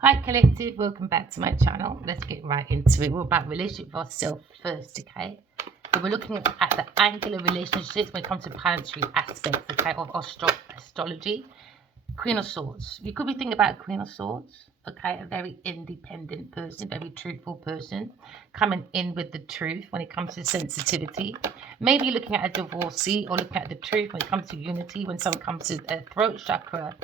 Hi collective, welcome back to my channel. Let's get right into it. We're about relationship with ourselves first, okay? So we're looking at the angular relationships when it comes to planetary aspects, okay, of astrology. Queen of Swords. You could be thinking about Queen of Swords, okay? A very independent person, very truthful person, coming in with the truth when it comes to sensitivity. Maybe you're looking at a divorcee or looking at the truth when it comes to unity, when someone comes to a throat chakra.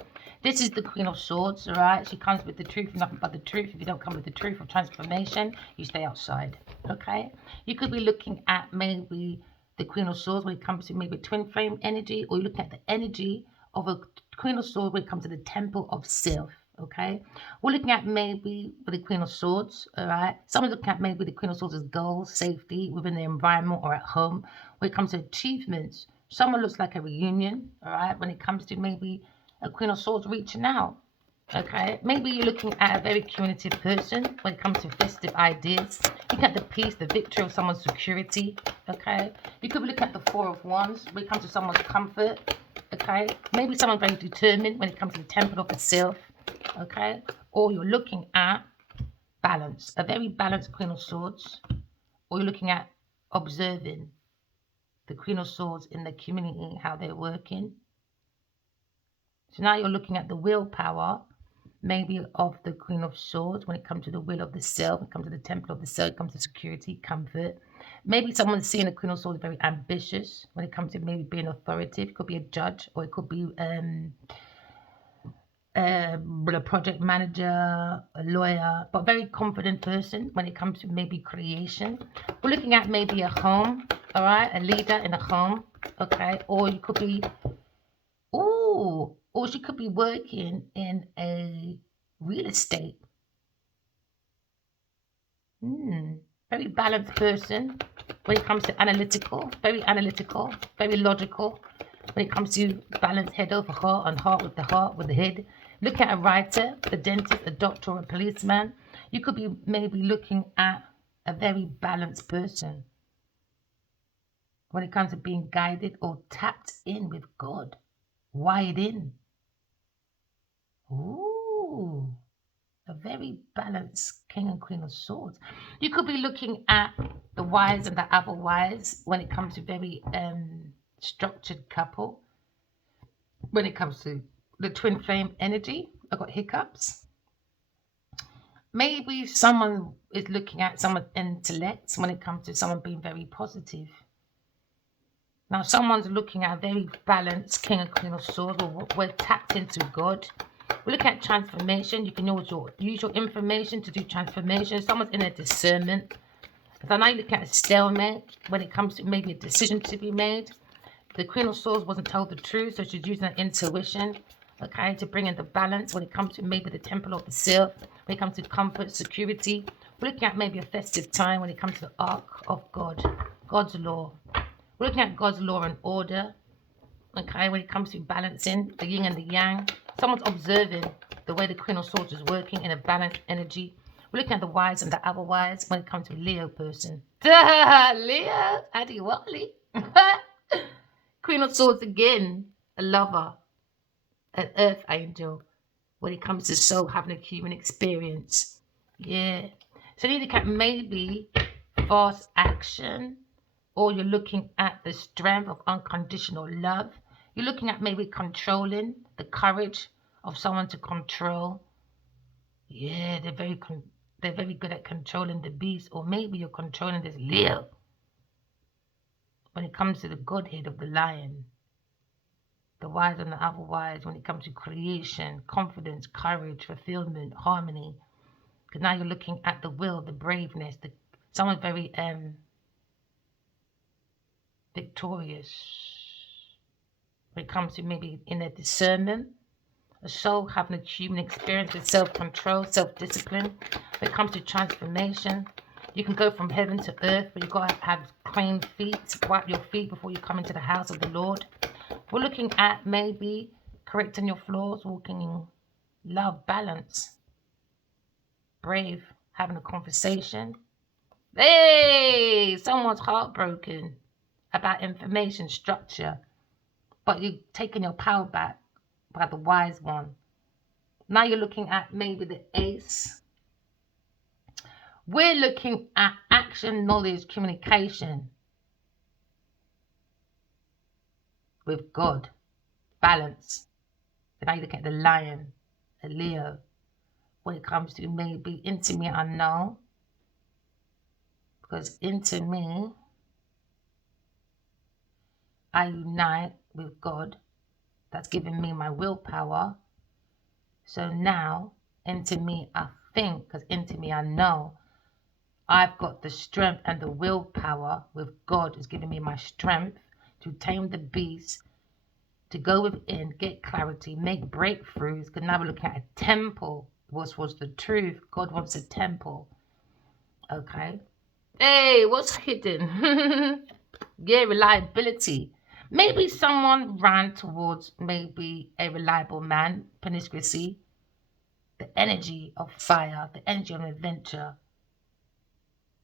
This is the Queen of Swords, all right? She comes with the truth, nothing but the truth. If you don't come with the truth of transformation, you stay outside, okay? You could be looking at maybe the Queen of Swords when it comes to maybe twin flame energy, or you're looking at the energy of a Queen of Swords when it comes to the temple of self, okay? We're looking at maybe the Queen of Swords, all right? Someone's looking at maybe the Queen of Swords as goals, safety within their environment or at home. When it comes to achievements, someone looks like a reunion, all right? When it comes to maybe a Queen of Swords reaching out, okay? Maybe you're looking at a very communicative person when it comes to festive ideas. You get the peace, the victory of someone's security, okay? You could be looking at the Four of Wands when it comes to someone's comfort, okay? Maybe someone very determined when it comes to the temple of the self, okay? Or you're looking at balance, a very balanced Queen of Swords, or you're looking at observing the Queen of Swords in the community, how they're working. So now you're looking at the willpower, maybe of the Queen of Swords when it comes to the will of the self, when it comes to the temple of the self, it comes to security, comfort. Maybe someone's seeing the Queen of Swords very ambitious when it comes to maybe being authoritative. It could be a judge, or it could be a project manager, a lawyer, but very confident person when it comes to maybe creation. We're looking at maybe a home, all right, a leader in a home, okay, or you could be, or she could be working in a real estate. Very balanced person when it comes to analytical, very logical. When it comes to balance head over heart and heart with the head. Look at a writer, a dentist, a doctor, or a policeman. You could be maybe looking at a very balanced person when it comes to being guided or tapped in with God. Wired in. Ooh. A very balanced King and Queen of Swords. You could be looking at the wise and the otherwise when it comes to very structured couple. When it comes to the twin flame energy, I've got hiccups. Maybe someone is looking at someone's intellect when it comes to someone being very positive. Now, someone's looking at a very balanced King and Queen of Swords. We're tapped into God. We look at transformation. You can use your information to do transformation. Someone's in a discernment. So now you look at a stalemate when it comes to maybe a decision to be made. The Queen of Swords wasn't told the truth, so she's using her intuition, okay, to bring in the balance when it comes to maybe the temple of the self, when it comes to comfort, security. We're looking at maybe a festive time when it comes to the ark of God, God's law. We're looking at God's law and order, okay, when it comes to balancing the yin and the yang. Someone's observing the way the Queen of Swords is working in a balanced energy. We're looking at the wise and the otherwise when it comes to Leo person. Leo, Addy Wally. Queen of Swords again, a lover, an earth angel when it comes to soul having a human experience. Yeah. So you look at maybe fast action, or you're looking at the strength of unconditional love. You're looking at maybe controlling the courage of someone to control. Yeah, they're very good at controlling the beast, or maybe you're controlling this Leo when it comes to the godhead of the lion, the wise and the otherwise when it comes to creation, confidence, courage, fulfillment, harmony. Because now you're looking at the will, the braveness, someone very victorious when it comes to maybe in their discernment, a soul having a human experience with self-control, self-discipline. When it comes to transformation, you can go from heaven to earth, but you've got to have clean feet, wipe your feet before you come into the house of the Lord. We're looking at maybe correcting your flaws, walking in love, balance, brave, having a conversation. Hey, someone's heartbroken about information structure, but you're taking your power back by the wise one. Now you're looking at maybe the Ace. We're looking at action, knowledge, communication with God, balance. Then now you look at the Lion, the Leo. When it comes to maybe into me, I know. Because into me, I unite with God. That's giving me my willpower. So now, into me, I think. Because into me, I know. I've got the strength and the willpower with God is giving me my strength to tame the beast, to go within, get clarity, make breakthroughs. Because now we're looking at a temple. What was the truth? God wants a temple. Okay. Hey, what's hidden? Yeah, reliability. Maybe someone ran towards maybe a reliable man, promiscuity, the energy of fire, the energy of adventure,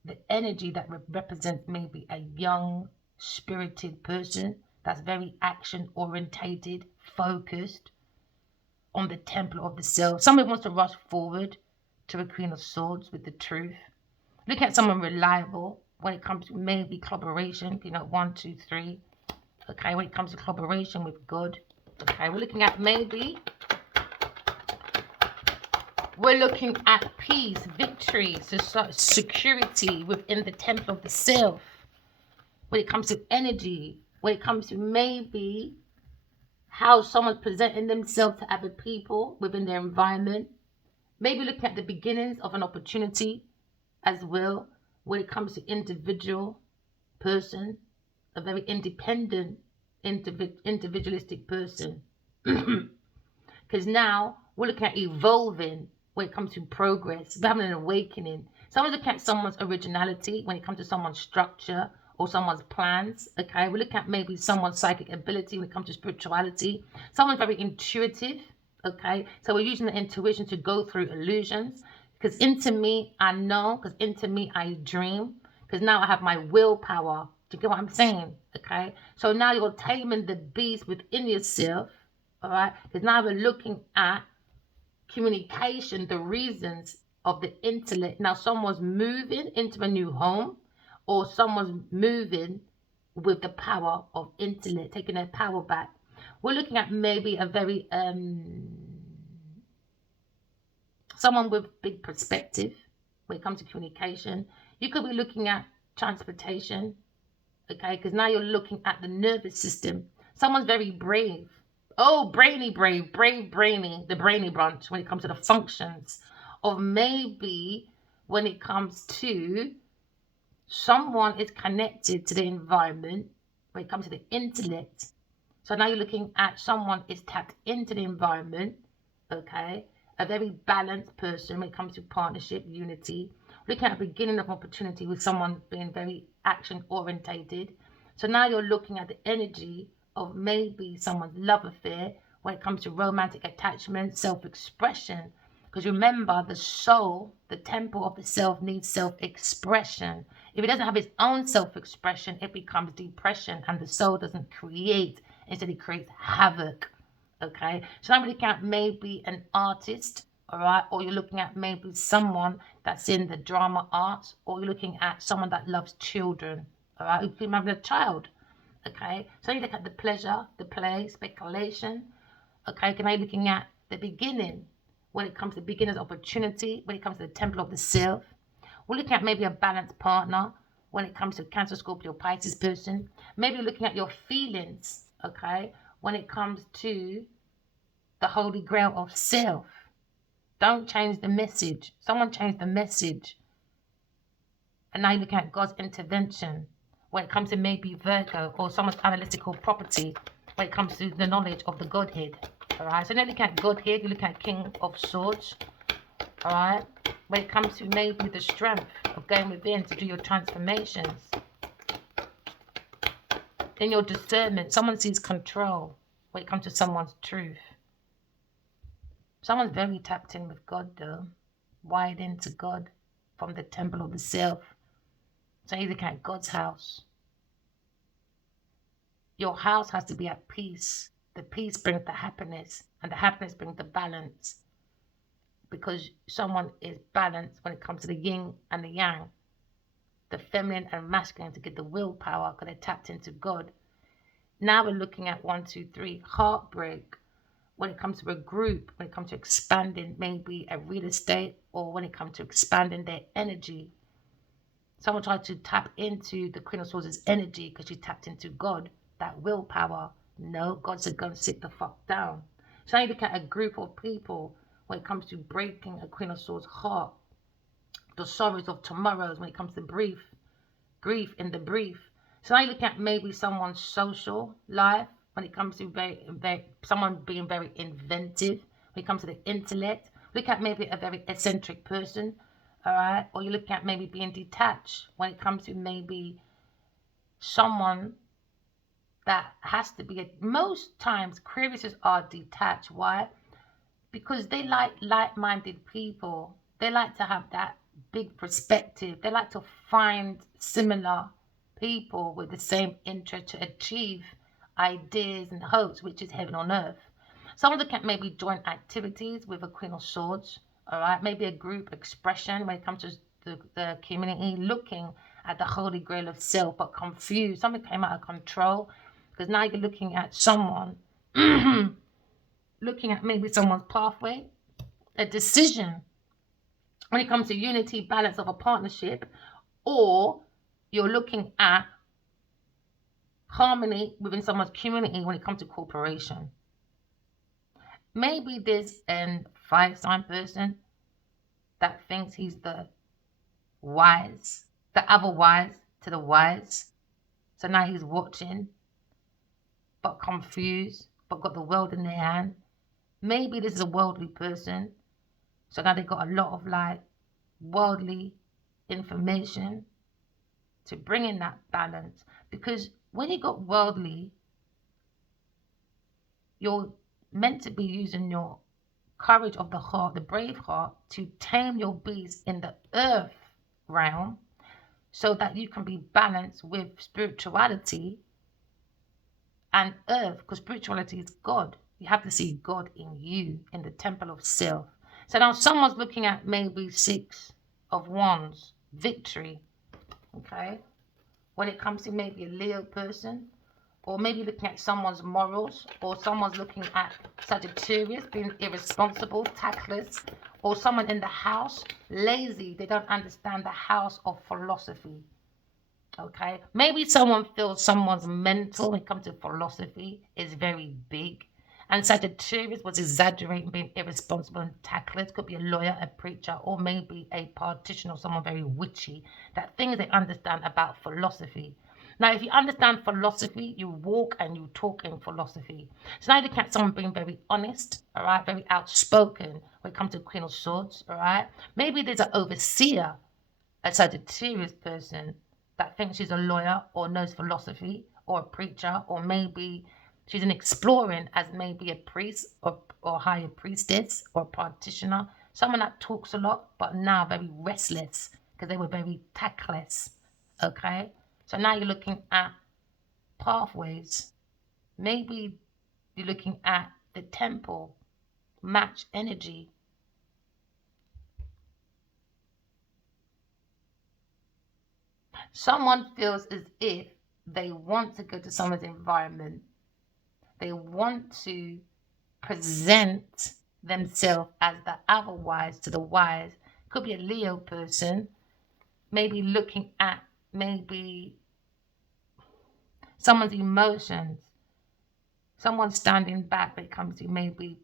the energy that represents maybe a young, spirited person that's very action orientated, focused on the temple of the self. Someone wants to rush forward to a Queen of Swords with the truth. Look at someone reliable when it comes to maybe collaboration, 1, 2, 3. Okay, when it comes to collaboration with God. Okay, we're looking at maybe. We're looking at peace, victory, security within the temple of the self. When it comes to energy, when it comes to maybe how someone's presenting themselves to other people within their environment. Maybe looking at the beginnings of an opportunity as well, when it comes to individual person, a very independent, individualistic person. Because now we're looking at evolving when it comes to progress, we're having an awakening. Someone's looking at someone's originality when it comes to someone's structure or someone's plans. Okay, we're looking at maybe someone's psychic ability when it comes to spirituality. Someone's very intuitive. Okay, so we're using the intuition to go through illusions. Because into me, I know. Because into me, I dream. Because now I have my willpower. Do you get what I'm saying? Okay, so now you're taming the beast within yourself. All right, because now we're looking at communication, the reasons of the intellect. Now someone's moving into a new home, or someone's moving with the power of intellect, taking their power back. We're looking at maybe a very someone with big perspective when it comes to communication. You could be looking at transportation, okay, because now you're looking at the nervous system. Someone's very brave. Oh, brainy, brave, brainy, the brainy branch when it comes to the functions of maybe when it comes to someone is connected to the environment when it comes to the intellect. So now you're looking at someone is tapped into the environment, okay, a very balanced person when it comes to partnership, unity. Looking at the beginning of opportunity with someone being very action orientated. So now you're looking at the energy of maybe someone's love affair when it comes to romantic attachment, self-expression. Because remember, the soul, the temple of the self needs self-expression. If it doesn't have its own self-expression, it becomes depression and the soul doesn't create. Instead, it creates havoc. Okay, so I'm looking at maybe an artist, all right, or you're looking at maybe someone that's in the drama arts, or you're looking at someone that loves children, all right, you can have a child. Okay, so you look at the pleasure, the play, speculation. Okay, can I looking at the beginning when it comes to beginner's opportunity, when it comes to the temple of the self. We're looking at maybe a balanced partner when it comes to Cancer, Scorpio, Pisces person. Maybe you're looking at your feelings, okay, when it comes to the holy grail of self. Don't change the message. Someone changed the message. And now you're looking at God's intervention when it comes to maybe Virgo or someone's analytical property when it comes to the knowledge of the Godhead. All right, so now looking at Godhead, you're looking at King of Swords. All right, when it comes to maybe the strength of going within to do your transformations. In your discernment, someone sees control when it comes to someone's truth. Someone's very tapped in with God though, wired into God from the temple of the self. So you look at God's house. Your house has to be at peace. The peace brings the happiness, and the happiness brings the balance. because someone is balanced when it comes to the yin and the yang, the feminine and masculine, to get the willpower because they tapped into God. Now we're looking at 1, 2, 3, heartbreak. When it comes to a group, when it comes to expanding maybe a real estate, or when it comes to expanding their energy. Someone tried to tap into the Queen of Swords' energy because she tapped into God, that willpower. No, God said, go and sit the fuck down. So now you look at a group of people when it comes to breaking a Queen of Swords' heart, the sorrows of tomorrows when it comes to grief in the brief. So now you look at maybe someone's social life when it comes to someone being very inventive, when it comes to the intellect. Look at maybe a very eccentric person, all right? Or you look at maybe being detached when it comes to maybe someone that has to be, most times Aquariuses are detached. Why? Because they like like-minded people. They like to have that big perspective. They like to find similar people with the same interest to achieve ideas and hopes, which is heaven on earth. Some of them can maybe joint activities with a Queen of Swords, all right? Maybe a group expression when it comes to the community, looking at the holy grail of self, but confused. Something came out of control, because now you're looking at someone, looking at maybe someone's pathway, a decision when it comes to unity, balance of a partnership, or you're looking at harmony within someone's community when it comes to cooperation. Maybe there's a fire-sign person that thinks he's the wise, the other wise to the wise. So now he's watching, but confused, but got the world in their hand. Maybe this is a worldly person. So now they got a lot of like worldly information to bring in that balance. Because when you got worldly, you're meant to be using your courage of the heart, the brave heart, to tame your beast in the earth realm so that you can be balanced with spirituality and earth, because spirituality is God. You have to see God in you, in the temple of self. So now someone's looking at maybe 6 of Wands, victory, okay? When it comes to maybe a Leo person, or maybe looking at someone's morals, or someone's looking at Sagittarius being irresponsible, tactless, or someone in the house, lazy. They don't understand the house of philosophy. Okay, maybe someone feels someone's mental when it comes to philosophy is very big, and Sagittarius was exaggerating, being irresponsible and tactless. Could be a lawyer, a preacher, or maybe a politician or someone very witchy. That things they understand about philosophy. Now, if you understand philosophy, you walk and you talk in philosophy. So now you look at someone being very honest, all right, very outspoken when it comes to Queen of Swords, all right. Maybe there's an overseer, a Sagittarius person that thinks she's a lawyer or knows philosophy, or a preacher, or maybe she's an exploring as maybe a priest or higher priestess or practitioner, someone that talks a lot but now very restless because they were very tactless. Okay, so now you're looking at pathways. Maybe you're looking at the temple, match energy. Someone feels as if they want to go to someone's environment. They want to present themselves as the otherwise to the wise. Could be a Leo person, maybe looking at maybe someone's emotions. Someone standing back when it comes to maybe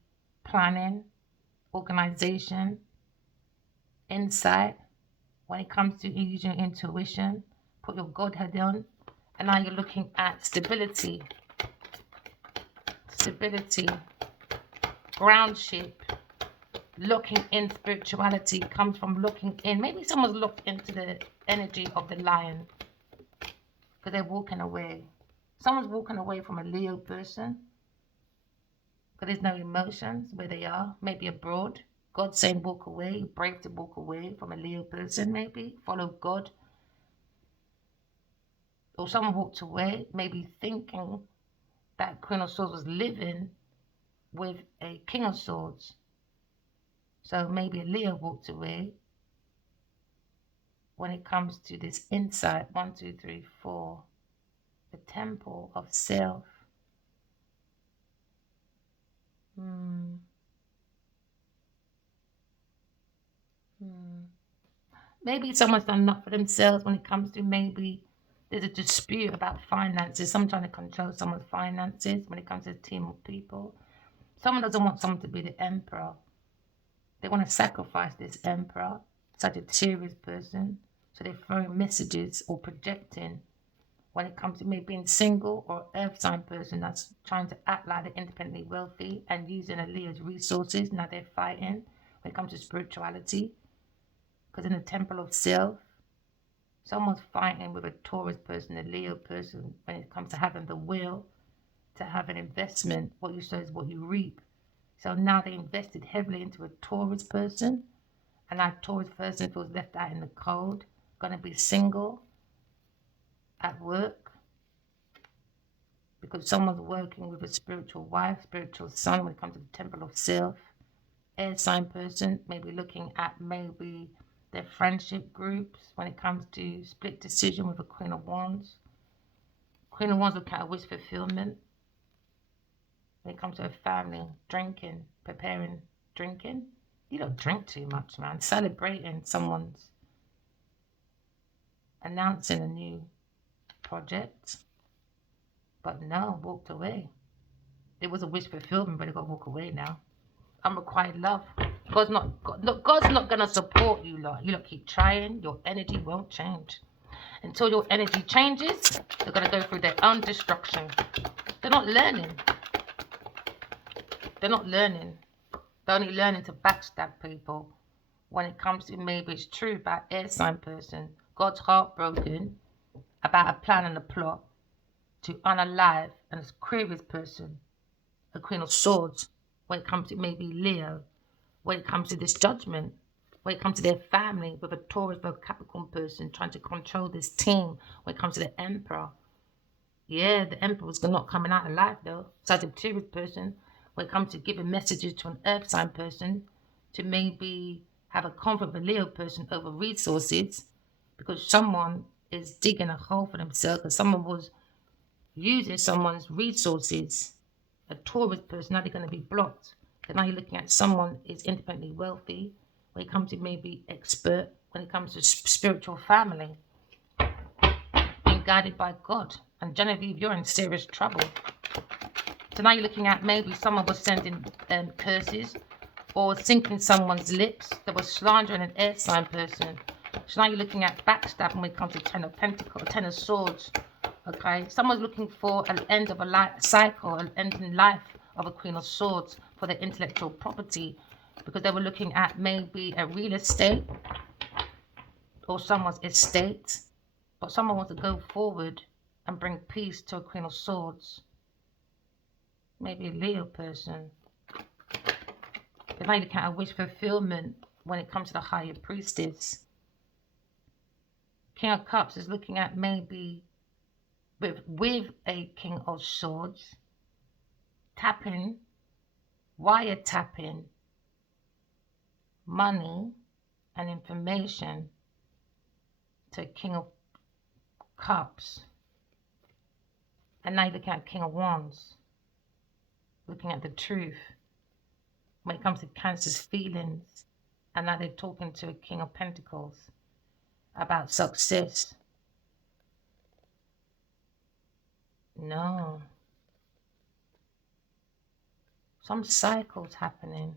planning, organization, insight. When it comes to using intuition, put your Godhead on. And now you're looking at stability, groundship, looking in. Spirituality comes from looking in. Maybe someone's looked into the energy of the lion because they're walking away. Someone's walking away from a Leo person because there's no emotions where they are, maybe abroad. God's saying walk away, brave to walk away from a Leo person, maybe follow God. Or someone walked away, maybe thinking that Queen of Swords was living with a King of Swords. So maybe a Leo walked away when it comes to this insight. 1, 2, 3, 4. The temple of self. Hmm. Hmm. Maybe someone's done enough for themselves when it comes to, maybe there's a dispute about finances. Someone trying to control someone's finances when it comes to a team of people. Someone doesn't want someone to be the emperor. They want to sacrifice this emperor, Sagittarius person. So they're throwing messages or projecting when it comes to me being single, or earth sign person that's trying to act like they're independently wealthy and using a Leo's resources. Now they're fighting when it comes to spirituality. Because in the temple of self, someone's fighting with a Taurus person, a Leo person, when it comes to having the will to have an investment. What you sow is what you reap. So now they invested heavily into a Taurus person, and that Taurus person feels left out in the cold, gonna be single at work because someone's working with a spiritual wife, spiritual son when it comes to the temple of self. Air sign person, maybe looking at maybe their friendship groups when it comes to split decision with a Queen of Wands. Queen of Wands look at a wish fulfillment when it comes to a family, drinking, preparing, drinking. You don't drink too much, man. Celebrating someone's announcing a new project. But no, walked away. It was a wish fulfillment, but it got to walk away now. Unrequited love. God's not gonna support you lot. You lot keep trying, your energy won't change. Until your energy changes, they're gonna go through their own destruction. They're not learning. They're not learning. They're only learning to backstab people. When it comes to, maybe it's true about air sign person, God's heartbroken about a plan and a plot to unalive an Aquarius person, a Queen of Swords, when it comes to maybe Leo, when it comes to this judgment, when it comes to their family with a Taurus or Capricorn person trying to control this team, when it comes to the Emperor. Yeah, the Emperor's not coming out alive though. Sagittarius person, when it comes to giving messages to an Earth sign person to maybe have a conflict with a Leo person over resources because someone is digging a hole for themselves because someone was using someone's resources. A Taurus person, now they're going to be blocked. So now you're looking at someone is independently wealthy when it comes to maybe expert, when it comes to spiritual family, being guided by God. And Genevieve, you're in serious trouble. So now you're looking at maybe someone was sending curses or sinking someone's lips. They were slandering an air sign person. So now you're looking at backstabbing when it comes to Ten of Pentacles, Ten of Swords. Okay, someone's looking for an end of a life cycle, an end in life of a Queen of Swords for their intellectual property, because they were looking at maybe a real estate or someone's estate, but someone wants to go forward and bring peace to a Queen of Swords. Maybe a Leo person. If I look at a wish fulfillment when it comes to the higher priestess. King of Cups is looking at maybe with a King of Swords, tapping, wiretapping money and information to King of Cups. And now you're looking at King of Wands, looking at the truth when it comes to Cancer's feelings. And now they're talking to a King of Pentacles about success. No. Some cycles happening.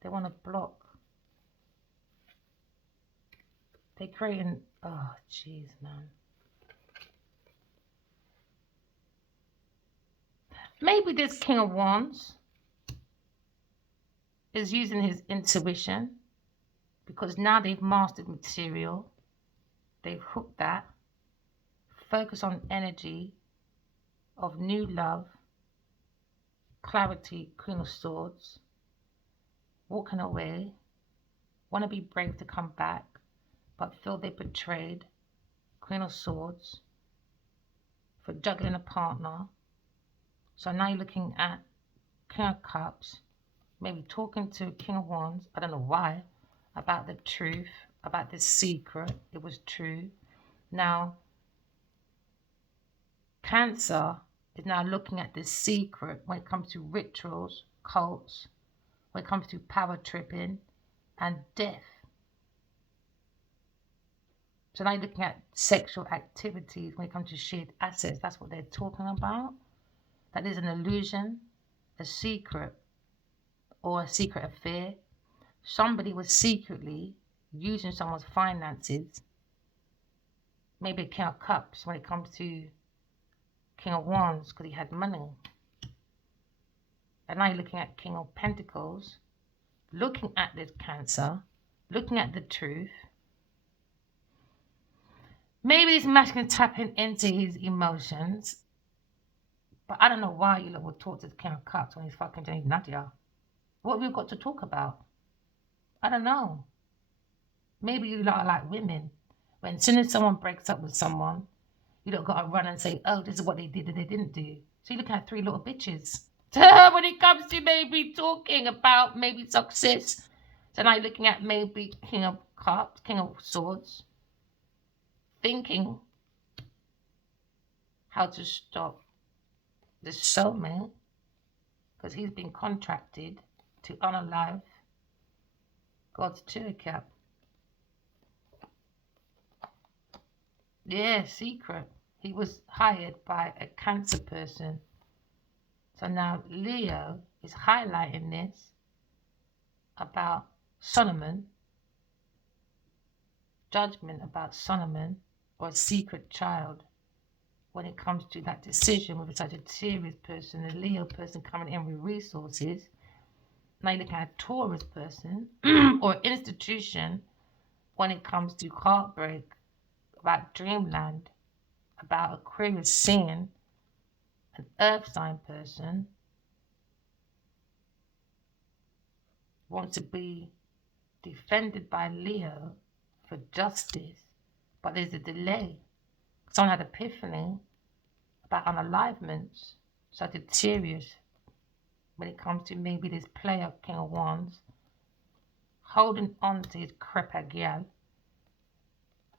They want to block. They're creating, oh jeez, man. Maybe this King of Wands is using his intuition because now they've mastered material. They've hooked that. Focus on energy of new love, clarity, Queen of Swords, walking away, want to be brave to come back, but feel they betrayed, Queen of Swords, for juggling a partner. So now you're looking at King of Cups, maybe talking to King of Wands, I don't know why, about the truth, about this secret. It was true. Now, Cancer is now looking at this secret when it comes to rituals, cults, when it comes to power tripping and death. So now you're looking at sexual activities when it comes to shared assets. That's what they're talking about. That is an illusion, a secret, or a secret affair. Somebody was secretly using someone's finances. Maybe a King of Cups when it comes to King of Wands because he had money. And now you're looking at King of Pentacles, looking at this Cancer, looking at the truth. Maybe this masculine tapping into his emotions. But I don't know why you lot would talk to the King of Cups when he's fucking Jane Nadia. What have we got to talk about? I don't know. Maybe you lot are like women. When as soon as someone breaks up with someone, you don't got to run and say, oh, this is what they did and they didn't do. So you're looking at three little bitches. When it comes to maybe talking about maybe success. So now you're looking at maybe King of Cups, King of Swords. Thinking how to stop the soulmate. Because he's been contracted to unalive God's Turkap. Yeah, secret. He was hired by a Cancer person. So now Leo is highlighting this about Solomon, judgment about Solomon or a secret child when it comes to that decision with such a serious person, a Leo person coming in with resources. Now you're looking at a Taurus person or institution when it comes to heartbreak, about dreamland, about Aquarius seeing an earth sign person wants to be defended by Leo for justice, but there's a delay. Someone had epiphany about unalivements, Sagittarius, when it comes to maybe this player King of Wands holding on to his crepagial,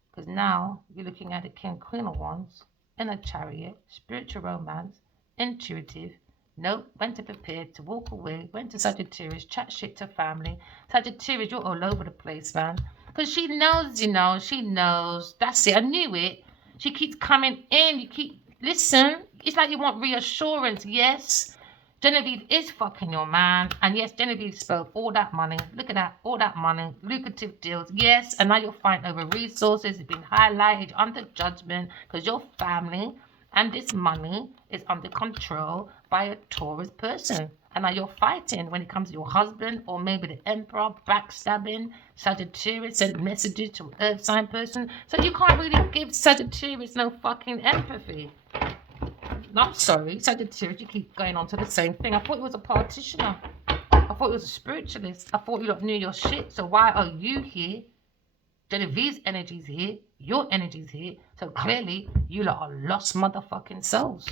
because now you're looking at the King Queen of Wands in a Chariot, spiritual romance, intuitive, nope, went to prepare to walk away, went to Sagittarius, chat shit to family. Sagittarius, you're all over the place, man. Because she knows, she knows. That's it, I knew it. She keeps coming in, you keep, listen, it's like you want reassurance, yes. Genevieve is fucking your man. And yes, Genevieve spoke all that money. Look at that, all that money, lucrative deals, yes. And now you're fighting over resources. It's been highlighted under judgment because your family and this money is under control by a Taurus person. And now you're fighting when it comes to your husband or maybe the Emperor, backstabbing. Sagittarius sent messages to an earth sign person. So you can't really give Sagittarius no fucking empathy. I'm sorry, Sagittarius, you keep going on to the same thing. I thought you was a partitioner. I thought you was a spiritualist. I thought you lot knew your shit. So why are you here? Genevieve's energy's here. Your energy's here. So clearly, you lot are lost motherfucking souls.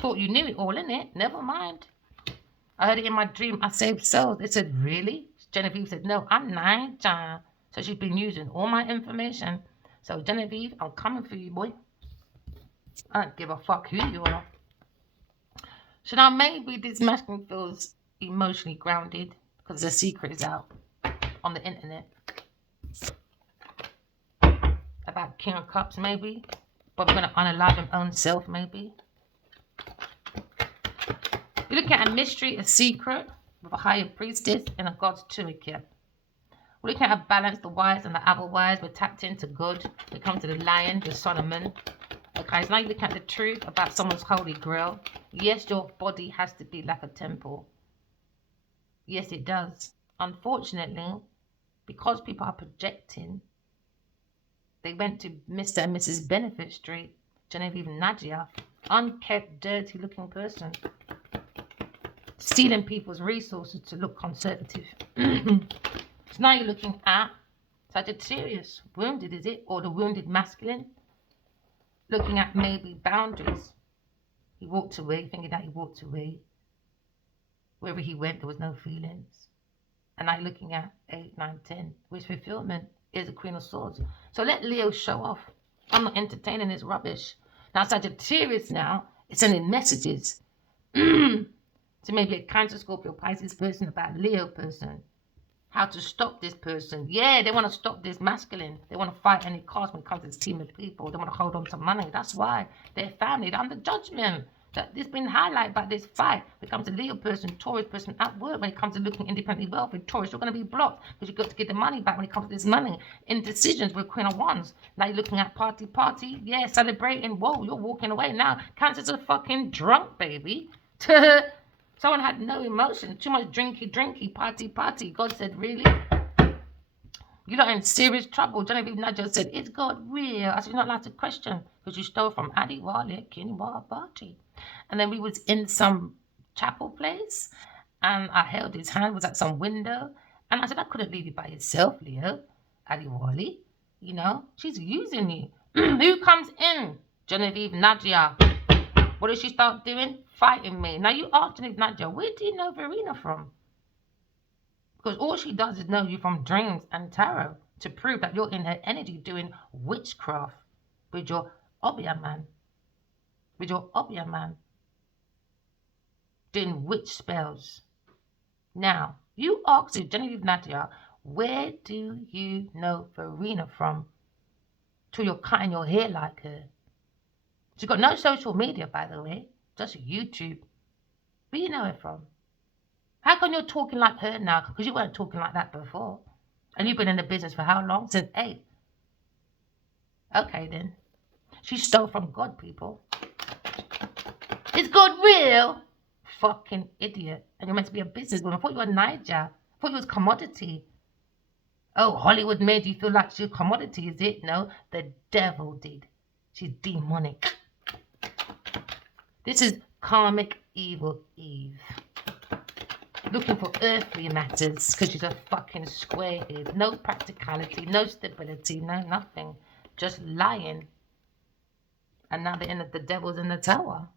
Thought you knew it all, innit? Never mind. I heard it in my dream. I saved souls. They said, really? Genevieve said, no, I'm 9. So she's been using all my information. So Genevieve, I'm coming for you, boy. I don't give a fuck who you are. So now maybe this masculine feels emotionally grounded because the secret is out on the internet about King of Cups, maybe. But we're going to unalive him own self, maybe. You're looking at a mystery, a secret with a higher priestess and a God's toolkit. We're looking at a balance, the wise and the otherwise. We're tapped into good. We come to the lion, the Solomon. Okay, so now you look at the truth about someone's holy grail. Yes, your body has to be like a temple. Yes, it does. Unfortunately, because people are projecting, they went to Mr. and Mrs. Benefit Street, Genevieve and Nadia, unkept, dirty looking person, stealing people's resources to look conservative. So now you're looking at Sagittarius. Wounded, is it? Or the wounded masculine? Looking at maybe boundaries. He walked away, thinking that he walked away. Wherever he went, there was no feelings. And I'm looking at 8, 9, 10, which fulfillment is the Queen of Swords. So let Leo show off. I'm not entertaining this rubbish. Now Sagittarius now is sending messages to maybe a Cancer, Scorpio, Pisces person about Leo person. How to stop this person. Yeah, they want to stop this masculine. They want to fight any cause when it comes to this team of people. They want to hold on to money. That's why their family, they're under judgment. That this been highlighted by this fight. When it comes to Leo person, Taurus person at work, when it comes to looking independently wealthy, Taurus, you're going to be blocked because you've got to get the money back when it comes to this money. Indecisions with Queen of Wands. Now you're looking at party, yeah, celebrating. Whoa, you're walking away now. Cancer's a fucking drunk, baby. Someone had no emotion. Too much drinky, party. God said, really? You're not in serious trouble. Genevieve Nadia said, is God real? I said, you're not allowed to question because you stole from Adi Wale, Kinwa Party. And then we was in some chapel place and I held his hand, was at some window. And I said, I couldn't leave you by yourself, Leo. Adi Wale, you know, she's using you. Who comes in? Genevieve Nadia. What does she start doing? Fighting me. Now you ask Genevieve Nadia, where do you know Verena from? Because all she does is know you from dreams and tarot to prove that you're in her energy doing witchcraft with your Obia man. Doing witch spells. Now, you ask Genevieve Nadia, where do you know Verena from? Till you're cutting your hair like her. She's got no social media, by the way, just YouTube. Where you know her from? How come you're talking like her now? Because you weren't talking like that before. And you've been in the business for how long? Since 8. Okay, then. She stole from God, people. Is God real? Fucking idiot. And you're meant to be a businesswoman. I thought you were Niger. I thought you was commodity. Oh, Hollywood made you feel like she's a commodity, is it? No, the devil did. She's demonic. This is karmic evil Eve. Looking for earthly matters because she's a fucking squarehead. No practicality, no stability, no nothing. Just lying. And now the devil's in the tower.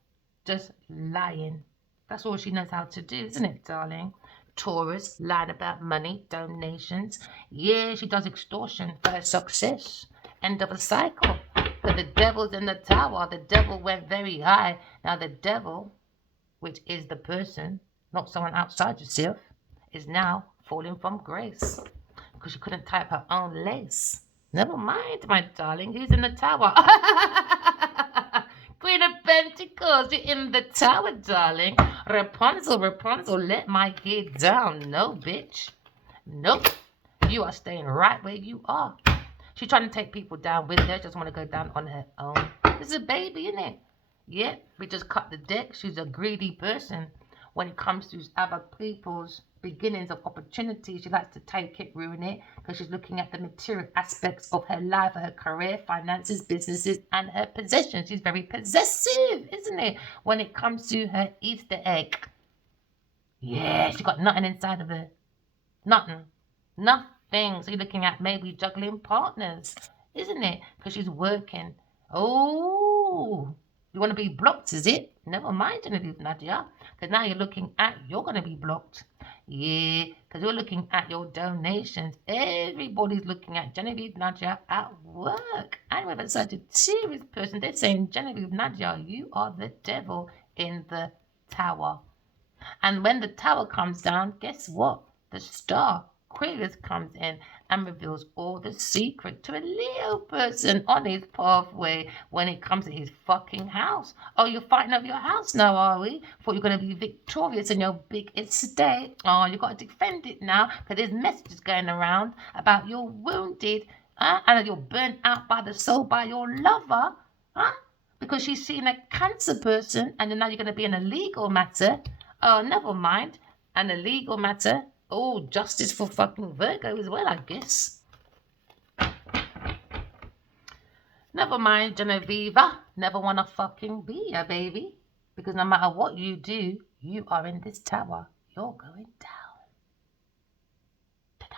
Just lying. That's all she knows how to do, isn't it, darling? Taurus, lying about money, donations. Yeah, she does extortion for her success. End of a cycle. But the devil's in the tower. The devil went very high. Now the devil, which is the person, not someone outside yourself, is now falling from grace because she couldn't type her own lace. Never mind, my darling, who's in the tower? Queen of Pentacles, you're in the tower, darling. Rapunzel, let my hair down. No, bitch. Nope. You are staying right where you are. She's trying to take people down with her. She doesn't want to go down on her own. This is a baby, isn't it? Yeah, we just cut the deck. She's a greedy person. When it comes to other people's beginnings of opportunity, she likes to take it, ruin it, because she's looking at the material aspects of her life, her career, finances, businesses, and her possessions. She's very possessive, isn't it? When it comes to her Easter egg. Yeah, she got nothing inside of her. Nothing. So you're looking at maybe juggling partners, isn't it? Because she's working. Oh, you want to be blocked, is it? Never mind, Genevieve Nadia. Because now you're looking at, you're going to be blocked. Yeah, because you're looking at your donations. Everybody's looking at Genevieve Nadia at work. And with such a serious person, they're saying, Genevieve Nadia, you are the devil in the tower. And when the tower comes down, guess what? The star, Aquarius, comes in and reveals all the secret to a Leo person on his pathway when it comes to his fucking house. Oh, you're fighting over your house now, are we? Thought you're going to be victorious in your big estate. Oh, you've got to defend it now because there's messages going around about you're wounded and you're burnt out by the soul by your lover. Because she's seen a Cancer person and now you're going to be in a legal matter. Oh, never mind. And a legal matter. Oh, justice for fucking Virgo as well, I guess. Never mind, Genevieve. Never want to fucking be a baby. Because no matter what you do, you are in this tower. You're going down. Down.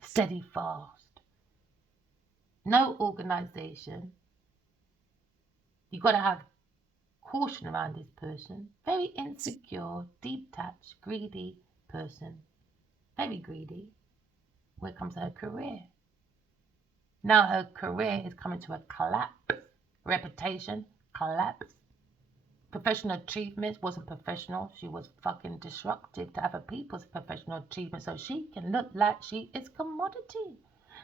Steady fast. No organization. You got to have caution around this person. Very insecure, detached, greedy person. Very greedy when it comes to her career. Now her career is coming to a collapse. Reputation, collapse. Professional achievements wasn't professional. She was fucking disruptive to other people's professional achievements, so she can look like she is commodity.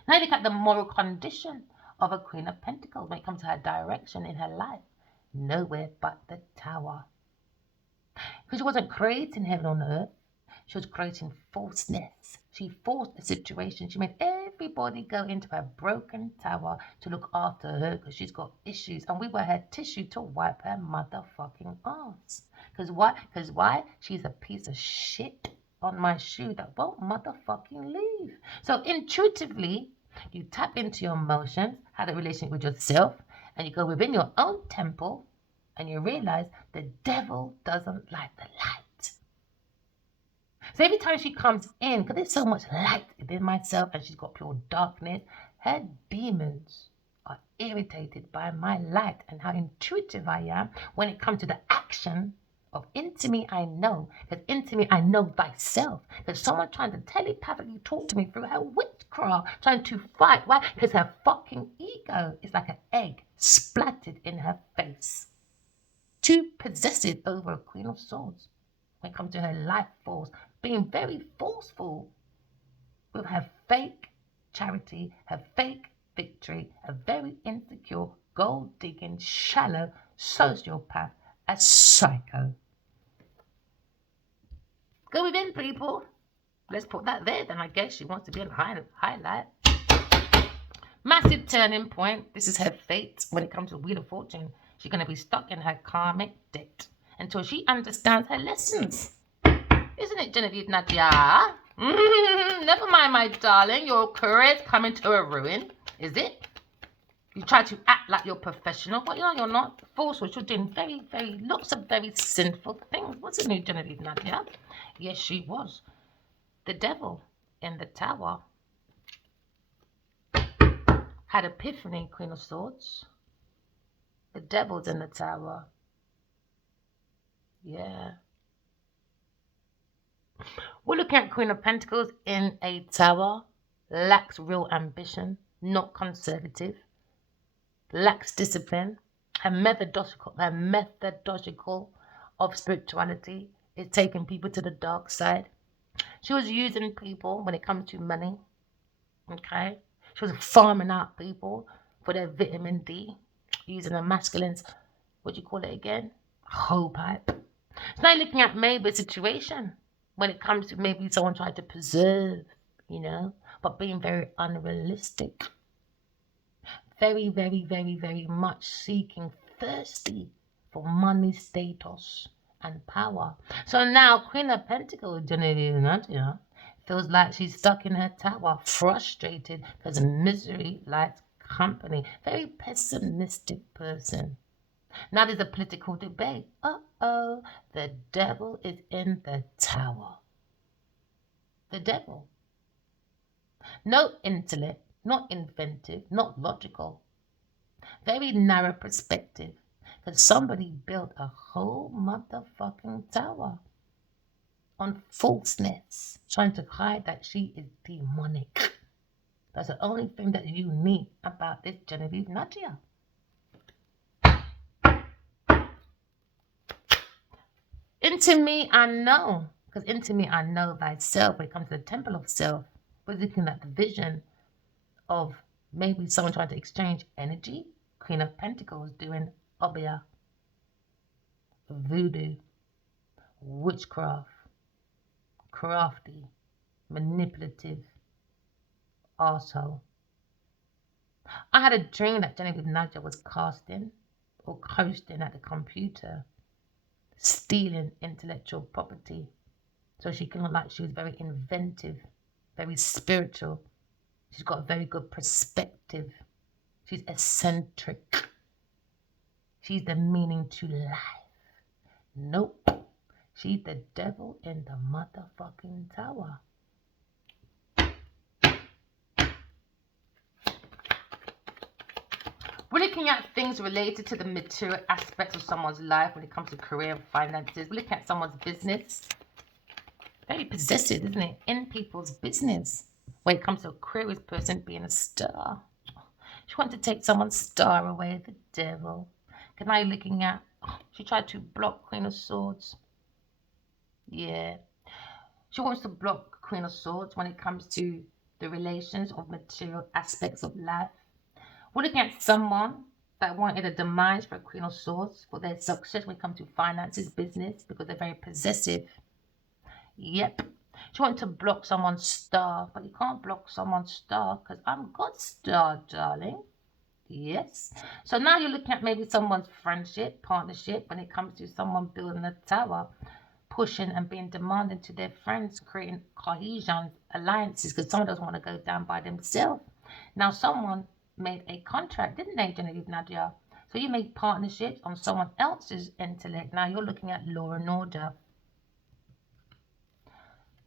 Now look at the moral condition of a Queen of Pentacles when it comes to her direction in her life. Nowhere but the Tower. Because she wasn't creating heaven on earth. She was creating falseness. She forced a situation. She made everybody go into a broken tower to look after her because she's got issues. And we were her tissue to wipe her motherfucking ass. Because why? Because why? She's a piece of shit on my shoe that won't motherfucking leave. So intuitively, you tap into your emotions, have a relationship with yourself, and you go within your own temple and you realize the devil doesn't like the light. So every time she comes in, because there's so much light within myself and she's got pure darkness, her demons are irritated by my light and how intuitive I am when it comes to the action of into me I know. Because into me I know thyself. There's someone trying to telepathically talk to me through her witchcraft, trying to fight. Why? Because her fucking ego is like an egg splattered in her face. Too possessive over a Queen of Swords when it comes to her life force, being very forceful with her fake charity, her fake victory, a very insecure, gold-digging, shallow sociopath, a psycho. Go within, people. Let's put that there, then I guess she wants to be in highlight. Massive turning point. This is her fate when it comes to Wheel of Fortune. She's going to be stuck in her karmic debt until she understands her lessons. Isn't it, Genevieve Nadia? Never mind, my darling. Your career's coming to a ruin. Is it? You try to act like you're professional, but you're not. Forceful. You're doing lots of very sinful things. What's the new Genevieve Nadia? Yes, she was. The devil in the tower. Had epiphany, Queen of Swords. The devil's in the tower. Yeah. We're looking at Queen of Pentacles in a tower. Lacks real ambition. Not conservative. Lacks discipline. Her methodological of spirituality is taking people to the dark side. She was using people when it comes to money. Okay? She was farming out people for their vitamin D. Using a masculine's, what do you call it again? Hoe pipe. So now looking at maybe a situation when it comes to maybe someone trying to preserve, but being very unrealistic. Very, very, very, very much seeking, thirsty for money, status, and power. So now Queen of Pentacles, Genevieve Nadia, feels like she's stuck in her tower, frustrated because misery likes company. Very pessimistic person. Now there's a political debate. Uh-oh, the devil is in the tower. The devil. No intellect, not inventive, not logical. Very narrow perspective. Because somebody built a whole motherfucking tower on falseness, trying to hide that she is demonic. That's the only thing that you need about this Genevieve Nadia. Into me I know, because into me I know thyself. When it comes to the temple of self, we're looking at the vision of maybe someone trying to exchange energy. Queen of Pentacles doing obia, voodoo, witchcraft, crafty, manipulative, arsehole. I had a dream that Genevieve Nadia was casting or coasting at the computer, stealing intellectual property. So she can look like she was very inventive, very spiritual. She's got a very good perspective. She's eccentric. She's the meaning to life. Nope. She's the devil in the motherfucking tower. We're looking at things related to the material aspects of someone's life when it comes to career and finances. We're looking at someone's business. Very possessive, isn't it? In people's business. When it comes to a Aquarius person being a star. She wants to take someone's star away, the devil. Can I looking at... She tried to block Queen of Swords. Yeah. She wants to block Queen of Swords when it comes to the relations of material aspects of life. We're looking at someone that wanted a demise for a Queen of Swords for their success when it comes to finances, business, because they're very possessive. Yep. She wanted to block someone's star, but you can't block someone's star because I'm God's star, darling. Yes. So now you're looking at maybe someone's friendship, partnership, when it comes to someone building a tower, pushing and being demanding to their friends, creating cohesion, alliances, because someone doesn't want to go down by themselves. Now, someone made a contract, didn't they, Genevieve, Nadia? So you made partnerships on someone else's intellect. Now you're looking at law and order.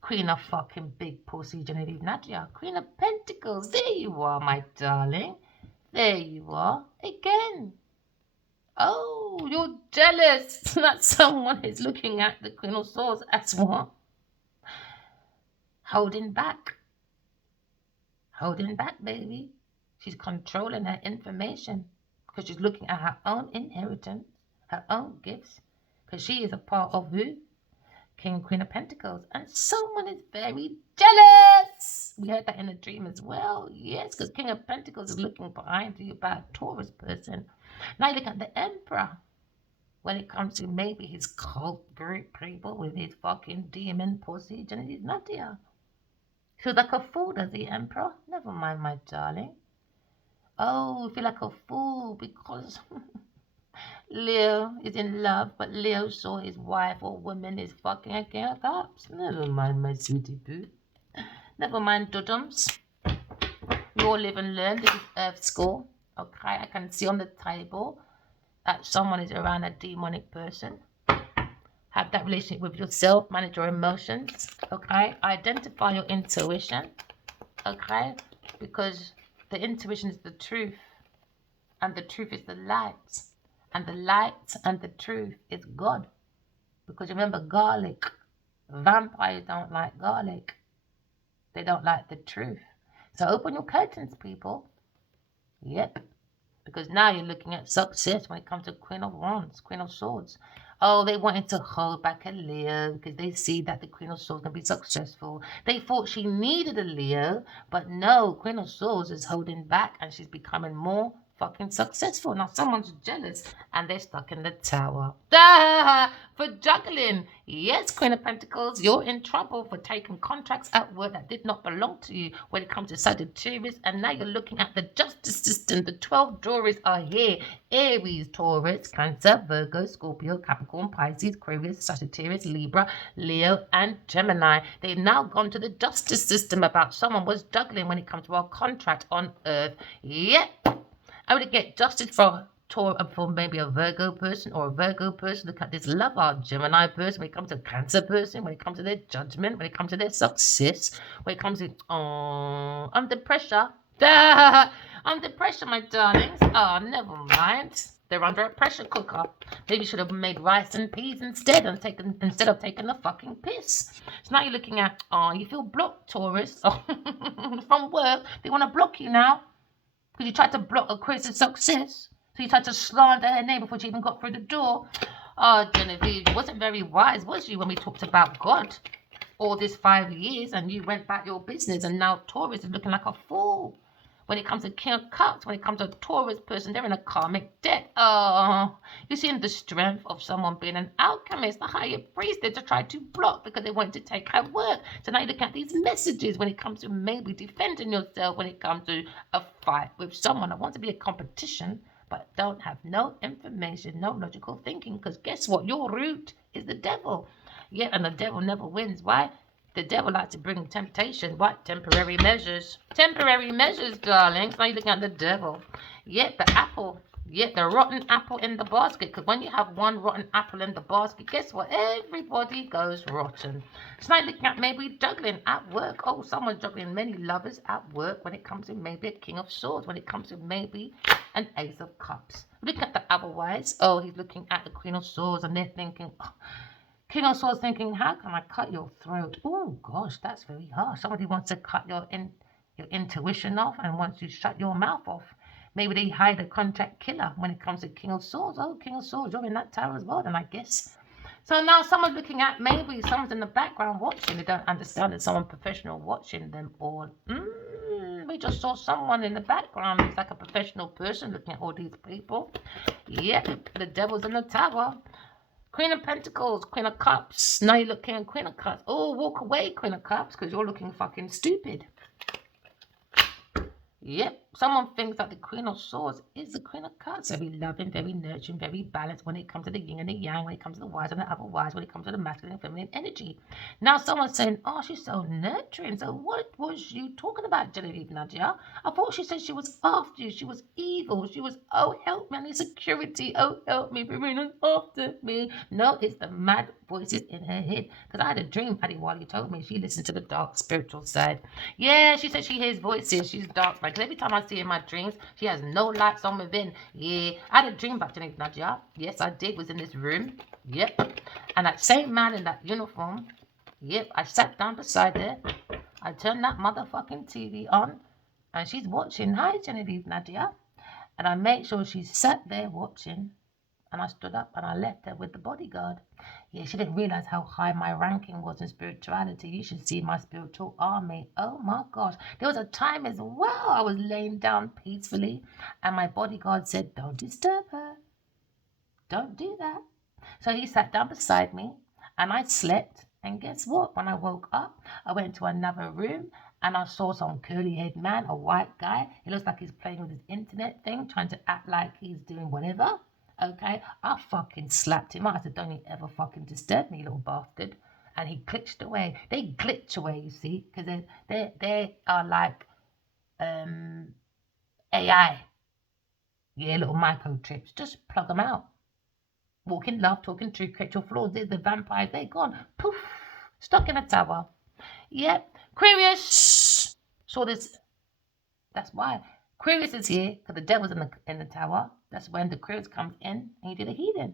Queen of fucking big pussy, Genevieve, Nadia. Queen of Pentacles. There you are, my darling. There you are. Again. Oh, you're jealous that someone is looking at the Queen of Swords as what? Holding back. Holding back, baby. She's controlling her information because she's looking at her own inheritance, her own gifts, because she is a part of who? King and Queen of Pentacles. And someone is very jealous. We heard that in a dream as well. Yes, because King of Pentacles is looking behind you about a Taurus person. Now you look at the Emperor. When it comes to maybe his cult group people with his fucking demon pussy, Genevieve, Nadia. Feels like a fool, does the Emperor? Never mind, my darling. Oh, you feel like a fool because Leo is in love, but Leo saw his wife or woman is fucking a king of cups. Never mind, my sweetie boo. Never mind, dudums. We all live and learn. This is Earth School. Okay, I can see on the table that someone is around a demonic person. Have that relationship with yourself. Manage your emotions. Okay, identify your intuition. Okay, because the intuition is the truth, and the truth is the light, and the light and the truth is God. Because remember, garlic, vampires don't like garlic. They don't like the truth. So open your curtains, people. Yep. Because now you're looking at success when it comes to Queen of Wands, Queen of Swords. Oh, they wanted to hold back a Leo because they see that the Queen of Swords can be successful. They thought she needed a Leo, but no, Queen of Swords is holding back and she's becoming more fucking successful. Now someone's jealous and they're stuck in the tower. For juggling. Yes, Queen of Pentacles, you're in trouble for taking contracts at work that did not belong to you when it comes to Sagittarius. And now you're looking at the justice system. The 12 juries are here. Aries, Taurus, Cancer, Virgo, Scorpio, Capricorn, Pisces, Aquarius, Sagittarius, Libra, Leo, and Gemini. They've now gone to the justice system about someone was juggling when it comes to our contract on Earth. Yep. I would get justice for maybe a Virgo person or a Virgo person. Look at this love, our Gemini person. When it comes to Cancer person, when it comes to their judgment, when it comes to their success, when it comes to under pressure. Under pressure, my darlings. Oh, never mind. They're under a pressure cooker. Maybe you should have made rice and peas instead of taking the fucking piss. So now you're looking at you feel blocked, Taurus, from work. They want to block you now. Because you tried to block Aquarius' success. So you tried to slander her name before she even got through the door. Oh, Genevieve, you wasn't very wise, was you, when we talked about God all this 5 years and you went back your business and now Taurus is looking like a fool. When it comes to King of Cups, when it comes to a Taurus person, they're in a karmic debt. Oh, you're seeing the strength of someone being an alchemist, a higher priest, they just tried to block because they wanted to take her work. So now you look at these messages when it comes to maybe defending yourself, when it comes to a fight with someone that wants to be a competition, but don't have no information, no logical thinking. Because guess what? Your root is the devil. Yeah, and the devil never wins. Why? The devil likes to bring temptation. What? Temporary measures. Temporary measures, darlings. Now you're looking at the devil. Yep, the apple. Yep, the rotten apple in the basket. Because when you have one rotten apple in the basket, guess what? Everybody goes rotten. So now you're looking at maybe juggling at work. Oh, someone's juggling many lovers at work when it comes to maybe a King of Swords. When it comes to maybe and Ace of Cups. Look at the otherwise. Oh, he's looking at the Queen of Swords and they're thinking, oh, King of Swords thinking, how can I cut your throat? Oh, gosh, that's very harsh. Somebody wants to cut your intuition off and wants to shut your mouth off. Maybe they hide a contract killer when it comes to King of Swords. Oh, King of Swords, you're in that tower as well, then I guess. So now someone's looking at, maybe someone's in the background watching. They don't understand it's someone professional watching them all. We just saw someone in the background. It's like a professional person looking at all these people. Yep, the devil's in the tower. Queen of Pentacles, Queen of Cups. Now you're looking at Queen of Cups. Oh, walk away, Queen of Cups, because you're looking fucking stupid. Yep, someone thinks that the Queen of Swords is the Queen of Cups. Very loving, very nurturing, very balanced when it comes to the yin and the yang, when it comes to the wise and the otherwise, when it comes to the masculine and feminine energy. Now someone's saying, oh, she's so nurturing. So what was you talking about, Genevieve Nadia? I thought she said she was after you. She was evil. She was, oh, help me, I need security. Oh, help me, Verena, after me. No, it's the mad voices in her head. Because I had a dream, Adiwali told me she listened to the dark spiritual side. Yeah, she said she hears voices. She's dark. Because every time I see her in my dreams, she has no lights on within. Yeah, I had a dream about Genevieve Nadia. Yes, I did. Was in this room. Yep. And that same man in that uniform. Yep, I sat down beside her. I turned that motherfucking TV on. And she's watching. Hi, Genevieve Nadia. And I made sure she sat there watching. And I stood up and I left her with the bodyguard. Yeah, she didn't realize how high my ranking was in spirituality. You should see my spiritual army. Oh my gosh. There was a time as well I was laying down peacefully and my bodyguard said, don't disturb her. Don't do that. So he sat down beside me and I slept. And guess what? When I woke up, I went to another room and I saw some curly-haired man, a white guy. He looks like he's playing with his internet thing, trying to act like he's doing whatever. Okay, I fucking slapped him. I said, don't you ever fucking disturb me, little bastard. And he glitched away. They glitch away, you see, because they are like AI. Yeah, little microchips. Just plug them out. Walking love, talking truth, create your flaws. There's the vampires. They're gone. Poof. Stuck in a tower. Yep. Aquarius. Saw this. That's why. Aquarius is here because the devil's in the tower. That's when the Aquarius comes in and you did a healing.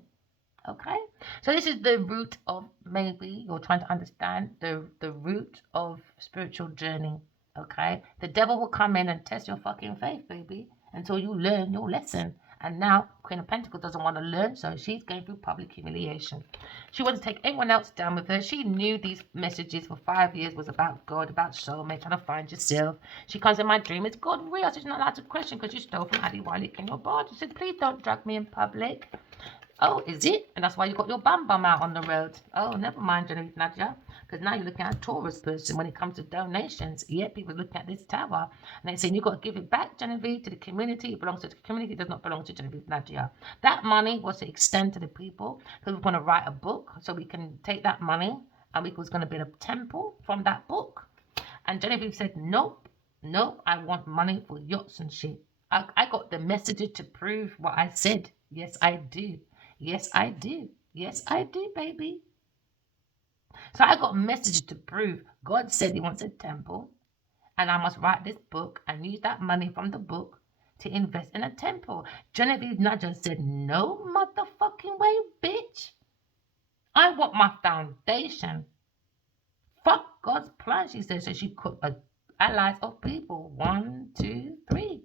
Okay? So this is the root of, maybe you're trying to understand the root of spiritual journey. Okay? The devil will come in and test your fucking faith, baby, until you learn your lesson. And now Queen of Pentacles doesn't want to learn, so she's going through public humiliation. She wants to take anyone else down with her. She knew these messages for 5 years was about God, about soulmate, trying to find yourself. She comes in my dream. Is God real? She's not allowed to question because you stole from Adi Wiley in your bar. She said, please don't drug me in public. Oh, is it? And that's why you got your bum out on the road. Oh, never mind, Genevieve Nadia. Because now you're looking at a Taurus person when it comes to donations. Yeah, people looking at this tower. And they're saying, you've got to give it back, Genevieve, to the community. It belongs to the community. It does not belong to Genevieve Nadia. That money was to extend to the people. Because we want to write a book. So we can take that money. And we was going to build a temple from that book. And Genevieve said, nope. Nope, I want money for yachts and shit. I got the messages to prove what I said. Yes, I do. Yes, I do. Yes, I do, baby. So I got messages to prove God said he wants a temple and I must write this book and use that money from the book to invest in a temple. Genevieve Nadia said, no motherfucking way, bitch. I want my foundation. Fuck God's plan, she said. So she could allies of people. 1, 2, 3.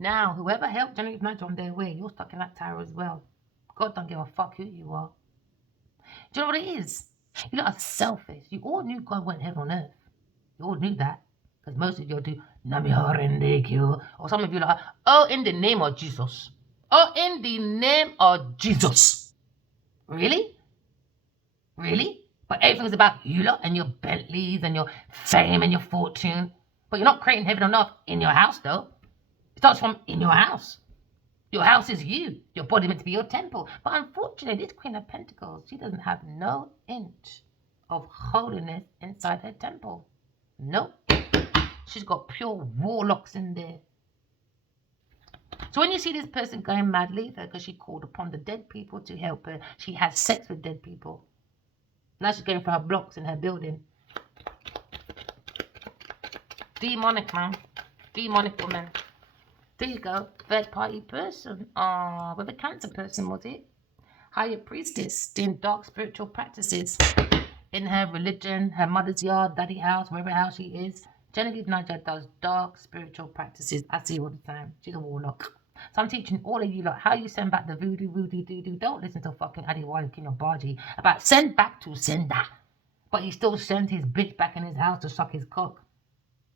Now, whoever helped Genevieve Nadia on their way, you're stuck in that tower as well. God don't give a fuck who you are. Do you know what it is? You lot are selfish. You all knew God went heaven on earth. You all knew that. Because most of you do, or some of you are like, oh, in the name of Jesus. Oh, in the name of Jesus. Really? Really? But everything's about you lot and your Bentleys and your fame and your fortune. But you're not creating heaven on earth in your house, though. It starts from in your house. Your house is you. Your body meant to be your temple. But unfortunately, this Queen of Pentacles, she doesn't have no inch of holiness inside her temple. Nope. She's got pure warlocks in there. So when you see this person going mad, leave her because she called upon the dead people to help her. She has sex with dead people. Now she's going for her blocks in her building. Demonic, man. Demonic woman. There you go. Third party person. Oh, with a Cancer person, was it? Higher priestess doing dark spiritual practices in her religion, her mother's yard, daddy house, wherever house she is. Genevieve Niger does dark spiritual practices. I see all the time. She's a warlock. So I'm teaching all of you lot how you send back the voodoo, voodoo, doo-doo. Don't listen to fucking Addy Wallach in your bargy about send back to sender. But he still sends his bitch back in his house to suck his cock.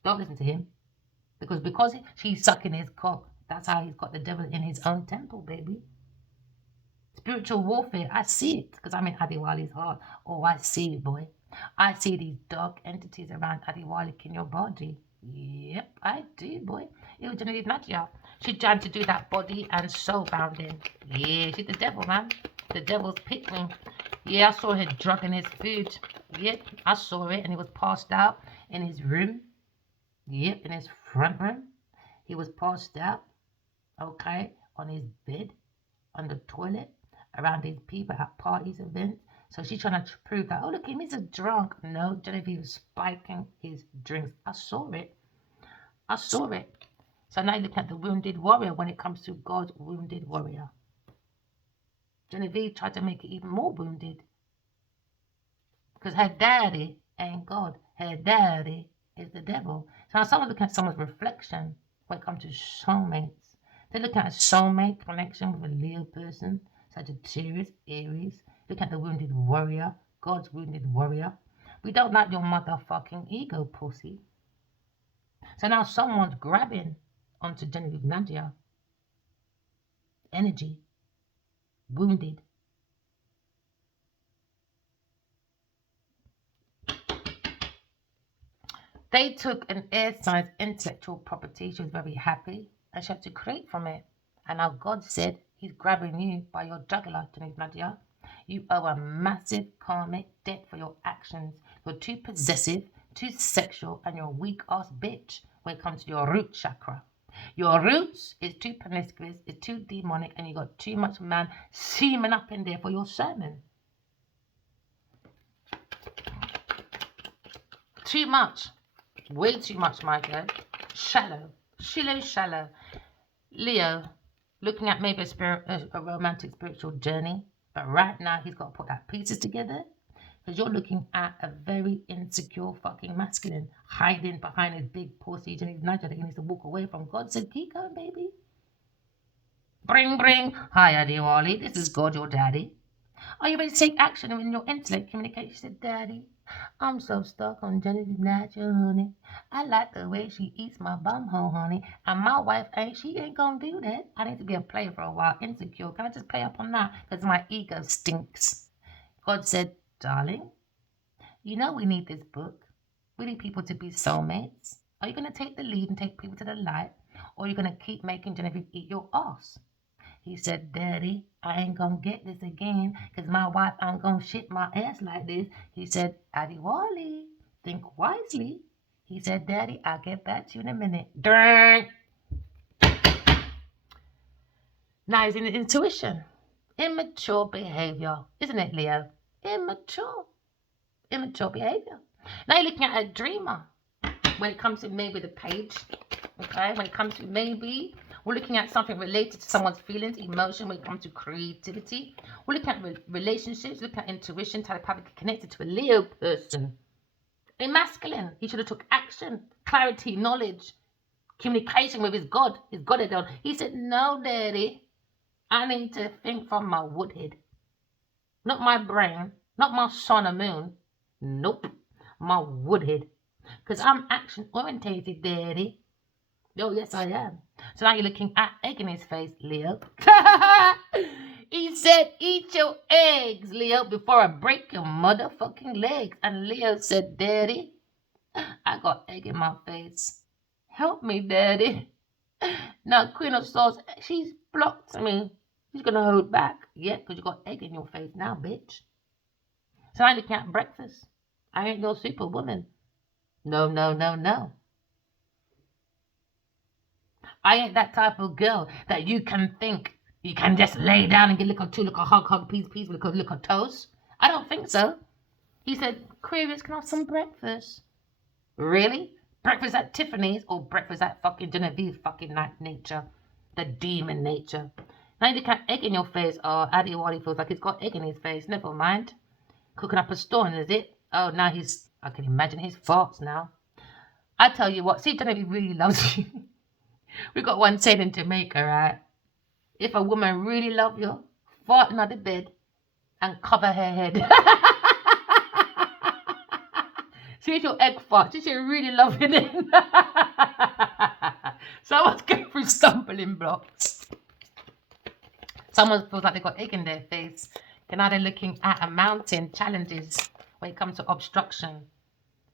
Don't listen to him. Because she's sucking his cock. That's how he's got the devil in his own temple, baby. Spiritual warfare, I see it because I'm in Adiwali's heart. Oh, I see it, boy. I see these dark entities around Adiwali in your body. Yep, I do, boy. It was Genevieve Nadia. She tried to do that body and soul bounding. Yeah, she's the devil, man. The devil's pickling. Yeah, I saw her drugging his food. Yep, I saw it, and he was passed out in his room. Yep, in his front room. He was passed out, okay, on his bed, on the toilet, around these people at parties, events. So she's trying to prove that, oh, look, he's a drunk. No, Genevieve was spiking his drinks. I saw it. I saw it. So now you look at the wounded warrior when it comes to God's wounded warrior. Genevieve tried to make it even more wounded. Because her daddy ain't God. Her daddy is the devil. So now someone's looking at someone's reflection when it comes to soulmates. They're looking at a soulmate connection with a Leo person, Sagittarius, Aries. Look at the wounded warrior, God's wounded warrior. We don't like your motherfucking ego, pussy. So now someone's grabbing onto Genevieve Nadia. Energy. Wounded. They took an air sign's intellectual property. She was very happy and she had to create from it. And now God said he's grabbing you by your jugular, Genevieve Nadia. You owe a massive karmic debt for your actions. You're too possessive, too sexual, and you're a weak ass bitch when it comes to your root chakra. Your roots is too promiscuous, it's too demonic, and you got too much man seeming up in there for your sermon. Too much. Way too much, my girl. Shallow. Shallow. Leo, looking at maybe a romantic spiritual journey. But right now, he's got to put that pieces together. Because you're looking at a very insecure fucking masculine. Hiding behind his big pussy. And he's Niger that he needs to walk away from. God said, keep going, baby. Bring. Hi, Adiwali. This is God, your daddy. Are you ready to take action in your intellect communication? She said, Daddy, I'm so stuck on Genevieve Nadia, honey. I like the way she eats my bumhole, honey. And my wife she ain't gonna do that. I need to be a player for a while, insecure. Can I just play up on that? Because my ego stinks. God said, darling, you know we need this book. We need people to be soulmates. Are you gonna take the lead and take people to the light? Or are you gonna keep making Genevieve eat your ass? He said, Daddy, I ain't gonna get this again because my wife ain't gonna shit my ass like this. He said, Adiwali, think wisely. He said, Daddy, I'll get back to you in a minute. Dang. Now he's in intuition. Immature behavior. Isn't it, Leo? Immature behavior. Now you're looking at a dreamer. When it comes to maybe the page, okay? When it comes to maybe, we're looking at something related to someone's feelings, emotion, when it comes to creativity. We're looking at relationships, looking at intuition, telepathically connected to a Leo person. A masculine. He should have took action, clarity, knowledge, communication with his God. His God had done. He said, no, Daddy, I need to think from my woodhead. Not my brain, not my sun or moon. Nope, my woodhead. Because I'm action-orientated, Daddy. Oh, yes, I am. So now you're looking at egg in his face, Leo. He said, eat your eggs, Leo, before I break your motherfucking legs. And Leo said, Daddy, I got egg in my face. Help me, Daddy. Now, Queen of Swords, she's blocked me. She's going to hold back. Yeah, because you got egg in your face now, bitch. So now you're looking at breakfast. I ain't no superwoman. No. I ain't that type of girl that you can think you can just lay down and get look a hug, peace, look a toast. I don't think so. He said, Aquarius, can I have some breakfast? Really? Breakfast at Tiffany's or breakfast at fucking Genevieve fucking night nature. The demon nature. Now you got egg in your face. Oh, Addy Wally feels like he's got egg in his face. Never mind. Cooking up a storm, is it? Oh, now I can imagine his farts now. I tell you what, see, Genevieve really loves you. We got one saying in Jamaica, right? If a woman really loves you, fart in the bed and cover her head. See if your egg fart, she should really love it. Someone's going through stumbling blocks. Someone feels like they've got egg in their face. And now they're looking at a mountain, challenges when it comes to obstruction,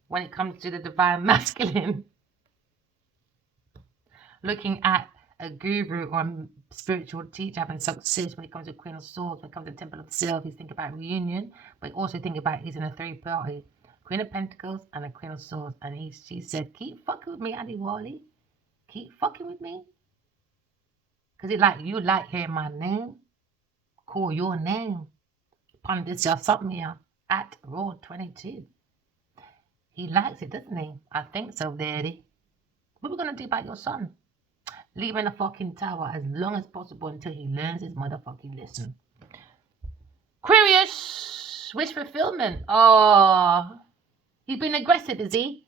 when it comes to the divine masculine. Looking at a guru or a spiritual teacher having success when it comes to Queen of Swords, when it comes to Temple of Self, he's thinking about reunion, but also think about he's in a three-party. Queen of Pentacles and a Queen of Swords. And she said, keep fucking with me, Addy Wally. Keep fucking with me. Because you like hearing my name. Call your name. Upon this, you're something here at Raw 22. He likes it, doesn't he? I think so, Daddy. What are we going to do about your son? Leave him in a fucking tower as long as possible until he learns his motherfucking lesson. Aquarius, wish fulfillment. Oh, he's been aggressive, is he?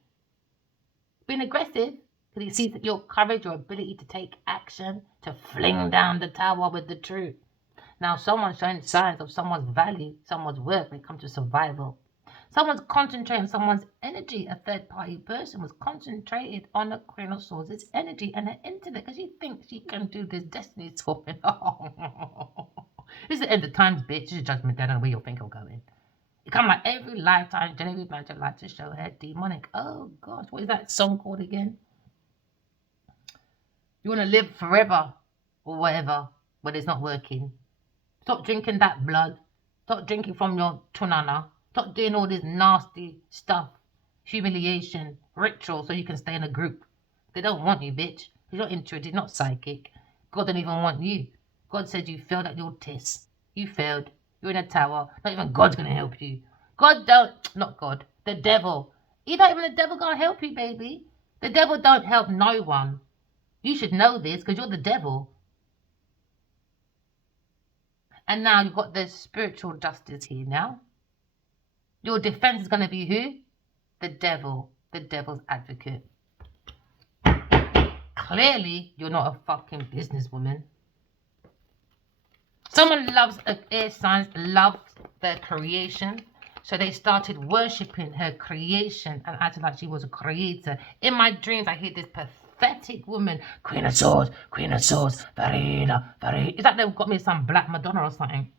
Been aggressive because he sees that your courage, your ability to take action, to fling down the tower with the truth. Now, someone's showing signs of someone's value, someone's worth when it comes to survival. Someone's concentrating on someone's energy. A third-party person was concentrated on the Queen of Swords' energy and her intellect because she thinks she can do this destiny swapping. This is the end of times, bitch. This is judgment. I don't know where you think I'm going. It comes like every lifetime. Genevieve Blanchard likes to show her demonic. Oh, gosh. What is that song called again? You want to live forever or whatever, but it's not working. Stop drinking that blood. Stop drinking from your tunana. Stop doing all this nasty stuff. Humiliation, ritual, so you can stay in a group. They don't want you, bitch. You're not intuitive, not psychic. God don't even want you. God said you failed at your test. You failed. You're in a tower. Not even God's going to help you. Not God, the devil. Not even the devil going to help you, baby. The devil don't help no one. You should know this because you're the devil. And now you've got the spiritual justice here now. Your defense is going to be who? The devil. The devil's advocate. Clearly, you're not a fucking businesswoman. Someone loves air signs, loves their creation. So they started worshipping her creation and acting like she was a creator. In my dreams, I hear this pathetic woman, Queen of Swords, Farina. Is that they've got me some black Madonna or something?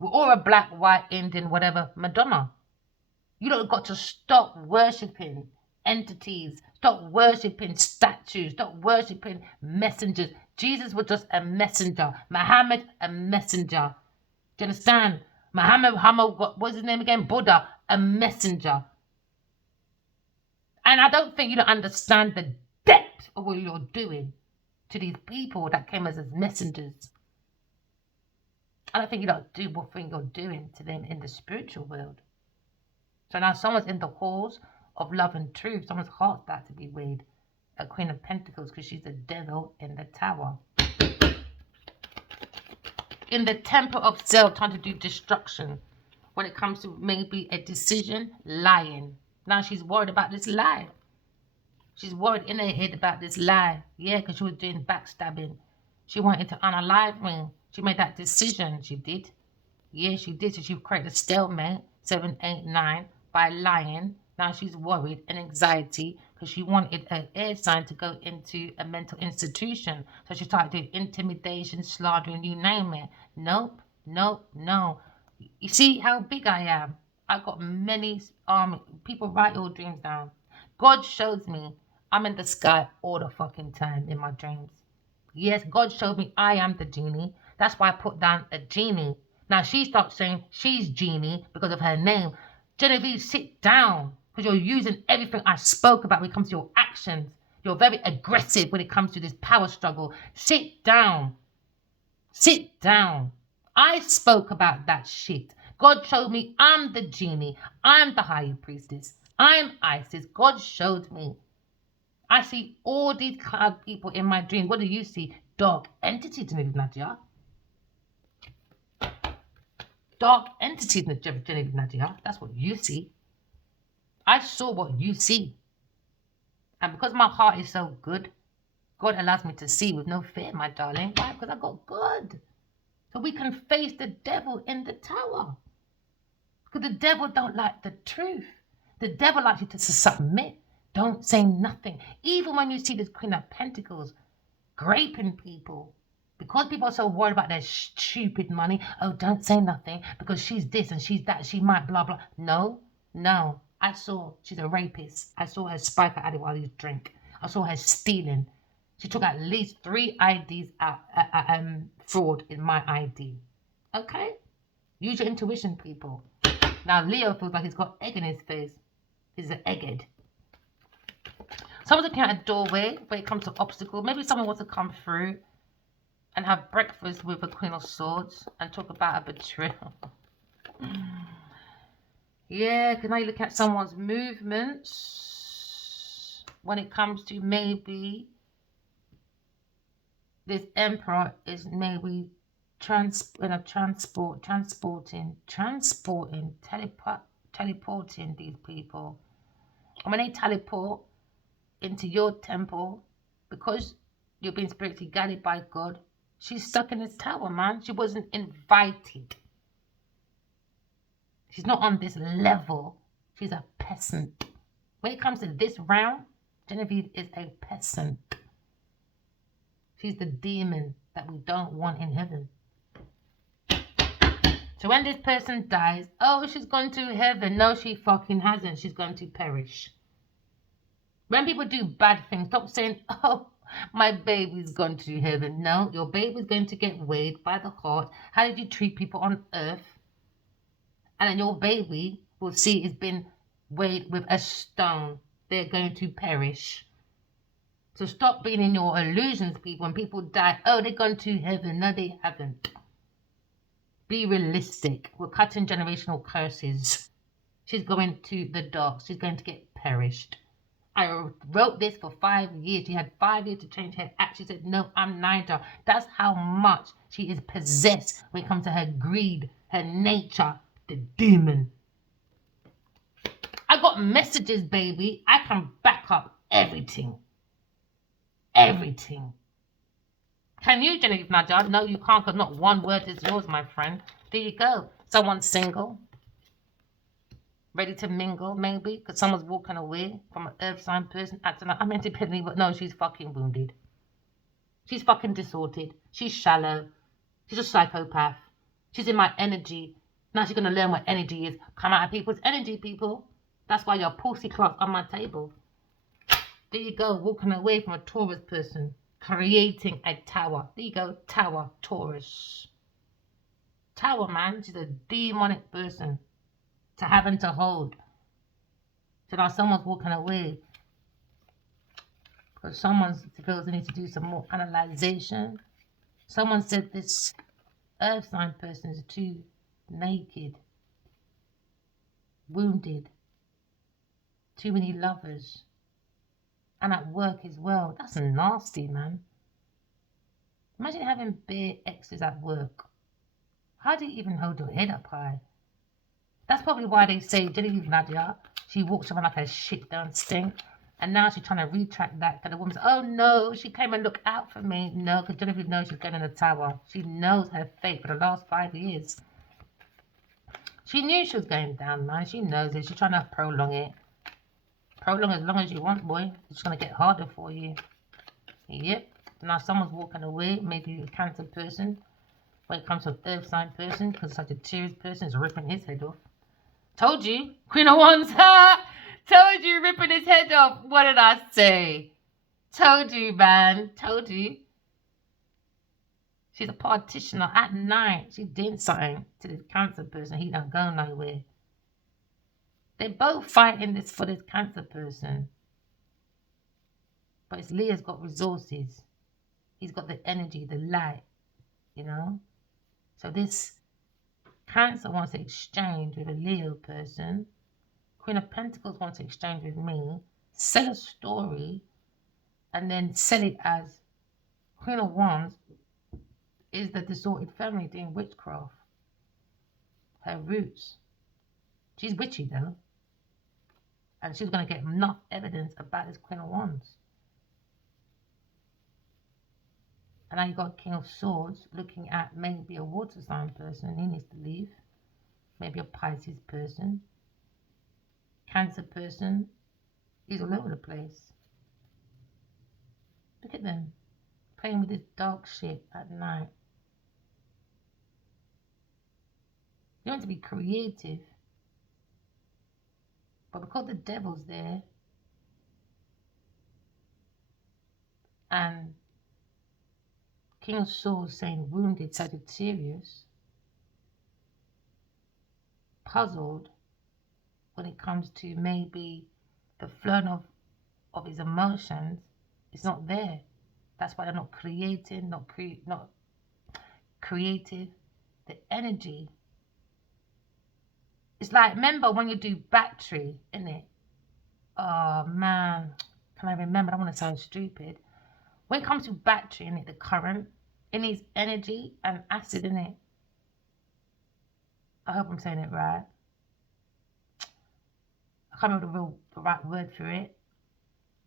Or a black, white, Indian, whatever, Madonna. You don't got to stop worshipping entities. Stop worshipping statues. Stop worshipping messengers. Jesus was just a messenger. Muhammad, a messenger. Do you understand? Muhammad, what's his name again? Buddha, a messenger. And I don't think you don't understand the depth of what you're doing to these people that came as messengers. I don't think you don't do what thing you're doing to them in the spiritual world. So now someone's in the halls of love and truth. Someone's heart's about to be weighed. A Queen of Pentacles because she's the devil in the tower. In the temple of self, trying to do destruction. When it comes to maybe a decision, lying. Now she's worried about this lie. She's worried in her head about this lie. Yeah, because she was doing backstabbing. She wanted to unalive me. She made that decision. She did. Yeah, she did. So she created a stalemate, 7, 8, 9, by lying. Now she's worried and anxiety because she wanted an air sign to go into a mental institution. So she started doing intimidation, slandering, you name it. Nope, nope, no. You see how big I am? I've got many people write your dreams down. God shows me I'm in the sky all the fucking time in my dreams. Yes, God showed me I am the genie. That's why I put down a genie. Now she starts saying she's genie because of her name. Genevieve, sit down because you're using everything I spoke about when it comes to your actions. You're very aggressive when it comes to this power struggle. Sit down. Sit down. I spoke about that shit. God showed me I'm the genie. I'm the high priestess. I'm Isis. God showed me. I see all these cloud people in my dream. What do you see? Dark entities, Nadia. Dark entities, Nadia. That's what you see. I saw what you see. And because my heart is so good, God allows me to see with no fear, my darling. Why? Because I got God. So we can face the devil in the tower. Because the devil don't like the truth. The devil likes you to submit. Don't say nothing. Even when you see this Queen of Pentacles graping people. Because people are so worried about their stupid money. Oh, don't say nothing because she's this and she's that. She might blah, blah. No, no. I saw she's a rapist. I saw her spike her addy while he drink. I saw her stealing. She took at least 3 IDs out, fraud in my ID. Okay? Use your intuition, people. Now, Leo feels like he's got egg in his face. He's an egghead. Someone's looking at a doorway when it comes to obstacles. Maybe someone wants to come through and have breakfast with a Queen of Swords and talk about a betrayal. Yeah, because now you look at someone's movements when it comes to maybe this Emperor is maybe teleporting these people. And when they teleport into your temple, because you're being spiritually guided by God, she's stuck in this tower, man. She wasn't invited. She's not on this level. She's a peasant. When it comes to this round, Genevieve is a peasant. She's the demon that we don't want in heaven. So when this person dies, oh, she's gone to heaven. No, she fucking hasn't. She's going to perish. When people do bad things, stop saying, oh, my baby's gone to heaven. No, your baby's going to get weighed by the heart. How did you treat people on earth? And then your baby will see it's been weighed with a stone. They're going to perish. So stop being in your illusions, people. When people die, oh, they've gone to heaven. No, they haven't. Be realistic. We're cutting generational curses. She's going to the dark. She's going to get perished. I wrote this for 5 years. She had 5 years to change her act. She said, no, I'm neither. That's how much she is possessed when it comes to her greed, her nature, the demon. I got messages, baby. I can back up everything. Everything. Can you, Genevieve Nadia? No, you can't, because not one word is yours, my friend. There you go. Someone's single. Ready to mingle, maybe, because someone's walking away from an earth sign person acting like I'm independent, but no, she's fucking wounded. She's fucking distorted. She's shallow. She's a psychopath. She's in my energy. Now she's going to learn what energy is. Come out of people's energy, people. That's why you're pussy clock on my table. There you go, walking away from a Taurus person, creating a tower. There you go, tower, Taurus. Tower, man, she's a demonic person to have and to hold. So now someone's walking away because someone feels they need to do some more analyzation. Someone said this earth sign person is too naked, wounded, too many lovers, and at work as well. That's nasty, man. Imagine having bare exes at work. How do you even hold your head up high? That's probably why they say Genevieve Nadia, she walks around like a shit don't stink. And now she's trying to retract that. And the woman's, oh no, she came and looked out for me. No, because Genevieve knows she's going in the tower. She knows her fate for the last 5 years. She knew she was going down, man. She knows it. She's trying to prolong it. Prolong as long as you want, boy. It's just going to get harder for you. Yep. Now someone's walking away. Maybe a Cancer person. When it comes to an earth sign person, because Sagittarius person is ripping his head off. Told you. Queen of Wands. Ha! Told you, ripping his head off. What did I say? Told you, man. Told you. She's a partitioner at night. She did something to this Cancer person. He don't go nowhere. They both fighting this for this Cancer person. But it's Leo's got resources. He's got the energy, the light, you know. So this Cancer wants to exchange with a Leo person. Queen of Pentacles wants to exchange with me, sell a story, and then sell it as Queen of Wands is the disordered family doing witchcraft. Her roots. She's witchy though. And she's going to get enough evidence about this Queen of Wands. And now you've got King of Swords looking at maybe a water sign person. He needs to leave. Maybe a Pisces person. Cancer person. He's all over the place. Look at them. Playing with this dark shit at night. You're meant to be creative. But because the devil's there, and King of Swords saying wounded Sagittarius, puzzled when it comes to maybe the flow of his emotions, it's not there. That's why they're not creating, not creative. The energy. It's like, remember when you do battery, innit? Oh man, can I remember? I don't want to sound stupid. When it comes to battery, innit, the current, it needs energy and acid, innit? I hope I'm saying it right. I can't remember the right word for it.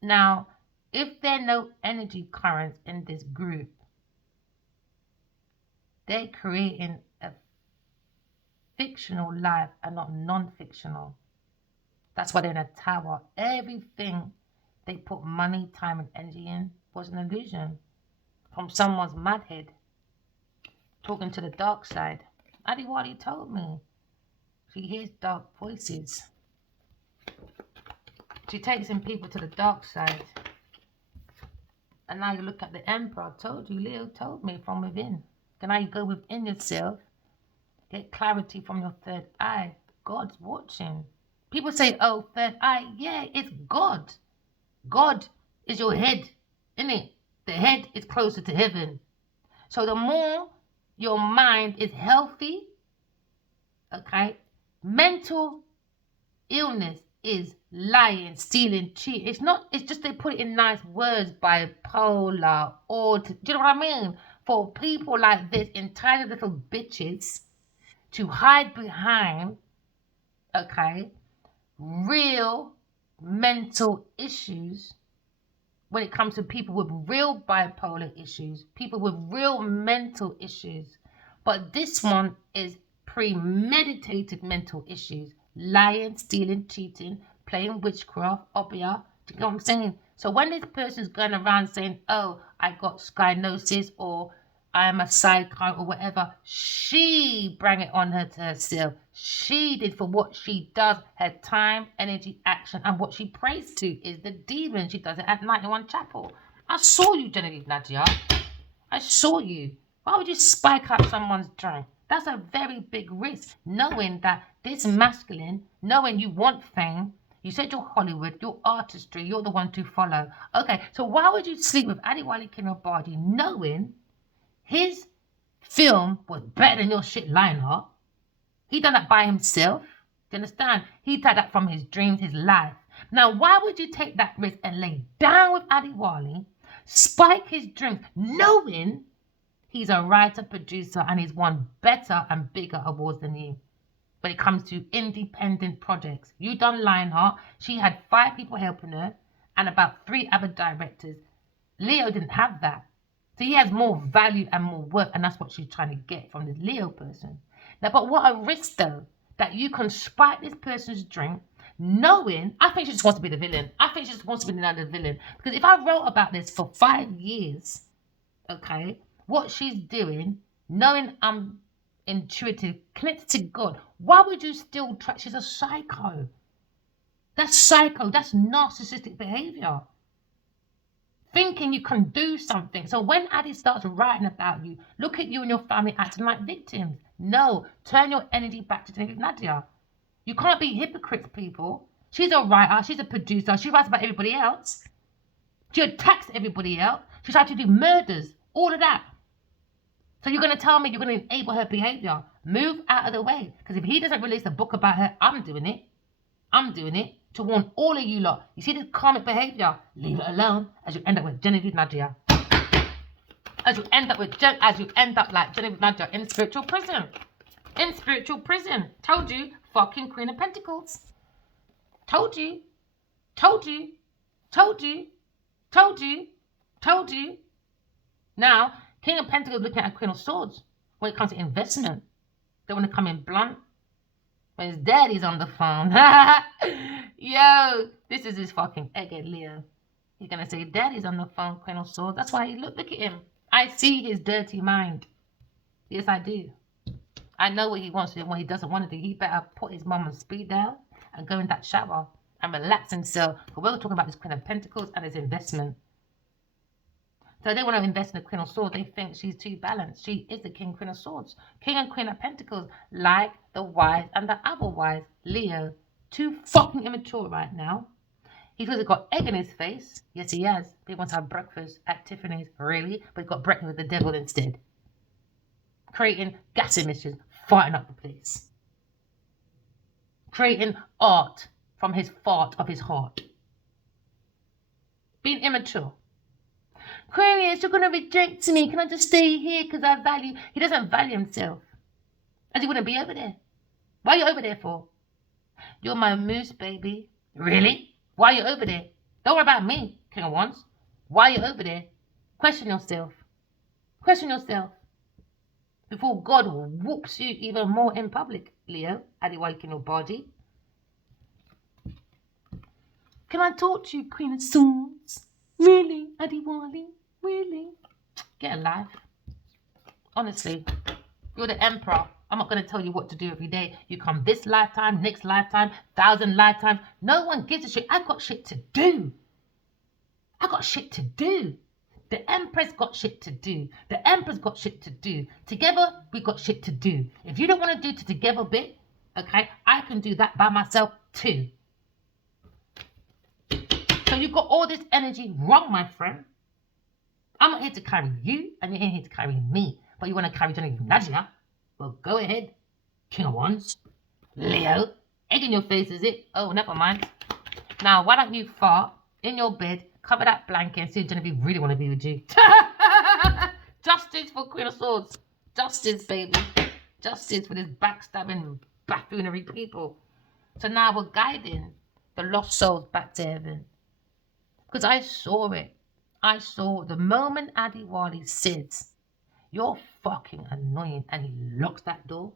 Now, if there are no energy currents in this group, they're creating a fictional life and not non-fictional. That's why they're in a tower. Everything they put money, time, and energy in was an illusion from someone's mad head talking to the dark side. Adiwali told me she hears dark voices. She takes in people to the dark side. And now you look at the Emperor. I told you, Leo told me from within. Then now you go within yourself, get clarity from your third eye. God's watching. People say, oh, third eye. Yeah, it's God. God is your head, isn't it? The head is closer to heaven. So the more your mind is healthy, okay, mental illness is lying, stealing, cheating. It's just they put it in nice words, bipolar, or do you know what I mean? For people like this, entitled little bitches, to hide behind, okay, real mental issues when it comes to people with real bipolar issues, people with real mental issues. But this one is premeditated mental issues. Lying, stealing, cheating, playing witchcraft, obia. Do you know what I'm saying? So when this person's going around saying, oh, I got skynosis or I am a psycho or whatever, she bring it on her to herself. She did for what she does, her time, energy, action, and what she prays to is the demon. She does it at 91 Chapel. I saw you, Genevieve Nadia. I saw you. Why would you spike up someone's drink? That's a very big risk, knowing that this masculine, knowing you want fame, you said you're Hollywood, you're artistry, you're the one to follow. Okay, so why would you sleep with Adiwali Kinobadi knowing his film was better than your shit, Lionheart? He done that by himself. Do you understand? He did that from his dreams, his life. Now, why would you take that risk and lay down with Adiwali, spike his drinks, knowing he's a writer, producer, and he's won better and bigger awards than you when it comes to independent projects? You done Lionheart. She had 5 people helping her and about 3 other directors. Leo didn't have that. So he has more value and more worth, and that's what she's trying to get from this Leo person. Now, but what a risk, though, that you can spike this person's drink, knowing, I think she just wants to be the villain. I think she just wants to be another villain. Because if I wrote about this for 5 years, okay, what she's doing, knowing I'm intuitive, connected to God, why would you still try? She's a psycho. That's psycho. That's narcissistic behavior. Thinking you can do something. So when Addie starts writing about you, look at you and your family acting like victims. No, turn your energy back to Genevieve Nadia. You can't be hypocrites, people. She's a writer, she's a producer, she writes about everybody else. She attacks everybody else. She tried to do murders, all of that. So you're going to tell me you're going to enable her behavior? Move out of the way. Because if he doesn't release a book about her, I'm doing it. I'm doing it to warn all of you lot. You see this karmic behavior? Leave it alone, as you end up with Genevieve Nadia. As you end up like Genevieve Nadia in spiritual prison. In spiritual prison. Told you, fucking Queen of Pentacles. Told you. Told you. Told you. Told you. Told you. Now, King of Pentacles looking at Queen of Swords when it comes to investment. They want to come in blunt. When his daddy's on the phone. Yo, this is his fucking egghead Leo. He's going to say, daddy's on the phone, Queen of Swords. That's why, look at him. I see his dirty mind. Yes, I do. I know what he wants to do and what he doesn't want to do. He better put his mum on speed dial and go in that shower and relax himself. But we're talking about this Queen of Pentacles and his investment. So they want to invest in the Queen of Swords. They think she's too balanced. She is the Queen of Swords. King and Queen of Pentacles, like the wise and the otherwise. Leo, too fucking immature right now. He's also got egg in his face. Yes, he has. He wants to have breakfast at Tiffany's. Really? But he's got breakfast with the devil instead. Creating gas emissions, fighting up the place. Creating art from his fart of his heart. Being immature. Aquarius, you're going to reject me. Can I just stay here because I value... He doesn't value himself. As he wouldn't be over there. Why are you over there for? You're my moose, baby. Really? Why are you over there? Don't worry about me, King of Wands. Why are you over there? Question yourself. Question yourself. Before God whoops you even more in public, Leo. Adiwali in your body. Can I talk to you, Queen of Swords? Really, Adiwali? Really? Get a life. Honestly, you're the emperor. I'm not going to tell you what to do every day. You come this lifetime, next lifetime, 1,000 lifetimes. No one gives a shit. I got shit to do. I got shit to do. The Empress got shit to do. The Emperor's got shit to do. Together, we got shit to do. If you don't want to do the together bit, okay, I can do that by myself too. So you got all this energy wrong, my friend. I'm not here to carry you, and you're here to carry me. But you want to carry Genevieve Nadia? Well, go ahead. King of Wands. Leo. Egg in your face, is it? Oh, never mind. Now, why don't you fart in your bed, cover that blanket, and see if Genevieve really want to be with you? Justice for Queen of Swords. Justice, baby. Justice for this backstabbing, buffoonery people. So now we're guiding the lost souls back to heaven. Because I saw it. I saw the moment Adiwali says, you're fucking annoying, and he locks that door.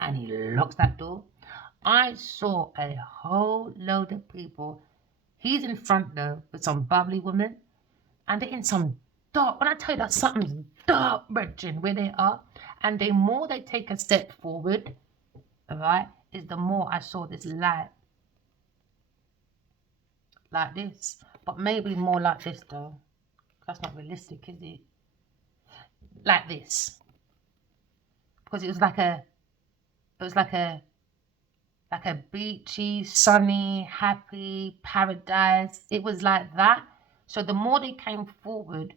And he locks that door. I saw a whole load of people. He's in front though with some bubbly women. And they're in some dark. When I tell you that something's dark, brethren, where they are. And the more they take a step forward, alright, is the more I saw this light. Like this. But maybe more like this though. That's not realistic, is it? Like this. Because it was like a beachy, sunny, happy paradise. It was like that. So the more they came forward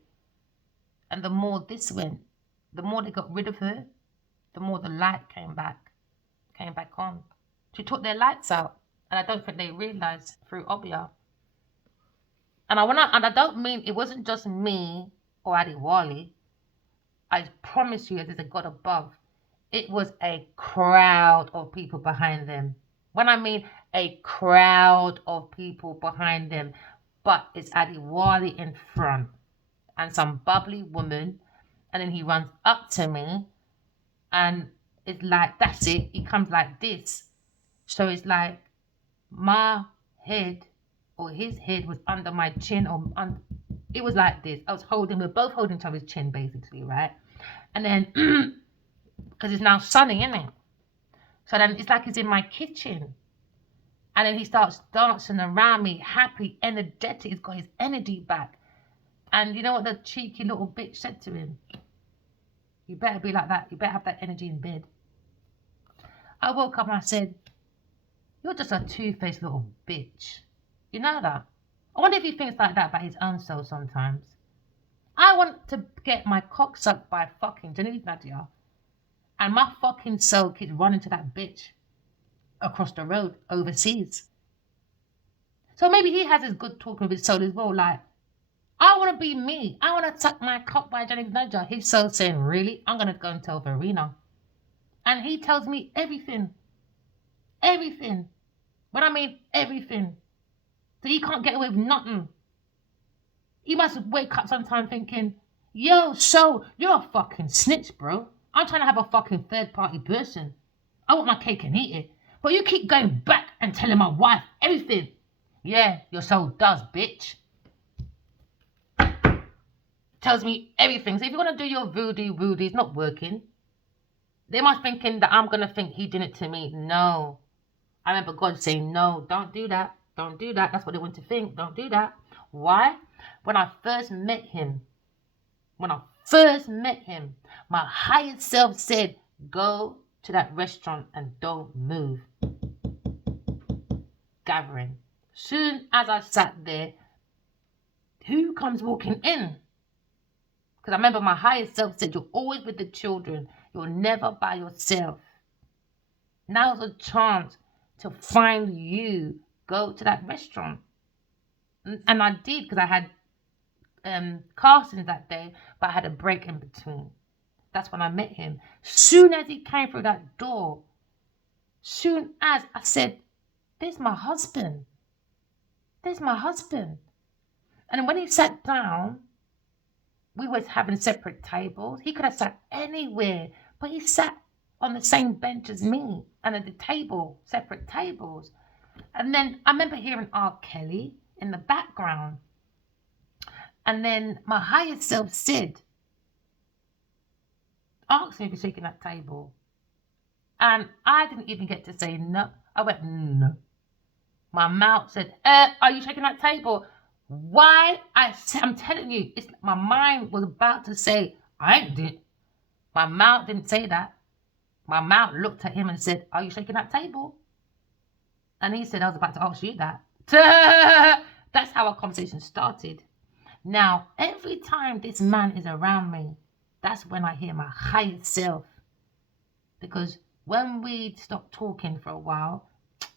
and the more this went, the more they got rid of her, the more the light came back on. She took their lights out, and I don't think they realized through Obia. And I don't mean it wasn't just me or Adiwali. I promise you, there's a God above. It was a crowd of people behind them. When I mean a crowd of people behind them, but it's Adiwali in front and some bubbly woman, and then he runs up to me, and it's like, that's it. He comes like this. So it's like my head or his head was under my chin, or it was like this. We're both holding each other's chin basically, right? And then, because it's now sunny, isn't it? So then it's like he's in my kitchen. And then he starts dancing around me, happy, energetic. He's got his energy back. And you know what the cheeky little bitch said to him? You better be like that. You better have that energy in bed. I woke up and I said, you're just a two-faced little bitch. You know that? I wonder if he thinks like that about his own soul sometimes. I want to get my cock sucked by fucking Genevieve Nadia. And my fucking soul keeps running to that bitch across the road, overseas. So maybe he has his good talking with his soul as well. Like, I want to be me. I want to suck my cock by Johnny Nudger. His soul saying, really? I'm going to go and tell Verena. And he tells me everything. Everything. When I mean everything. So he can't get away with nothing. He must wake up sometime thinking, yo, so you're a fucking snitch, bro. I'm trying to have a fucking third party person. I want my cake and eat it. But you keep going back and telling my wife everything. Yeah, your soul does, bitch. Tells me everything. So if you want to do your voodoo, it's not working. They must thinking that I'm going to think he did it to me. No. I remember God saying, no, don't do that. Don't do that. That's what they want to think. Don't do that. Why? When I first met him, my higher self said, go to that restaurant and don't move. Gathering. Soon as I sat there, who comes walking in? Because I remember my higher self said, you're always with the children. You're never by yourself. Now's a chance to find you. Go to that restaurant. And I did, because I had castings that day, but I had a break in between. That's when I met him. Soon as he came through that door, soon as I said, there's my husband. There's my husband. And when he sat down, we was having separate tables. He could have sat anywhere, but he sat on the same bench as me and at the table, separate tables. And then I remember hearing R. Kelly in the background. And then my higher self said, asked me if you're shaking that table. And I didn't even get to say no. I went, no. My mouth said, are you shaking that table? Why? I'm telling you, my mind was about to say, I ain't did. My mouth didn't say that. My mouth looked at him and said, are you shaking that table? And he said, I was about to ask you that. That's how our conversation started. Now, every time this man is around me, that's when I hear my higher self. Because when we stopped talking for a while,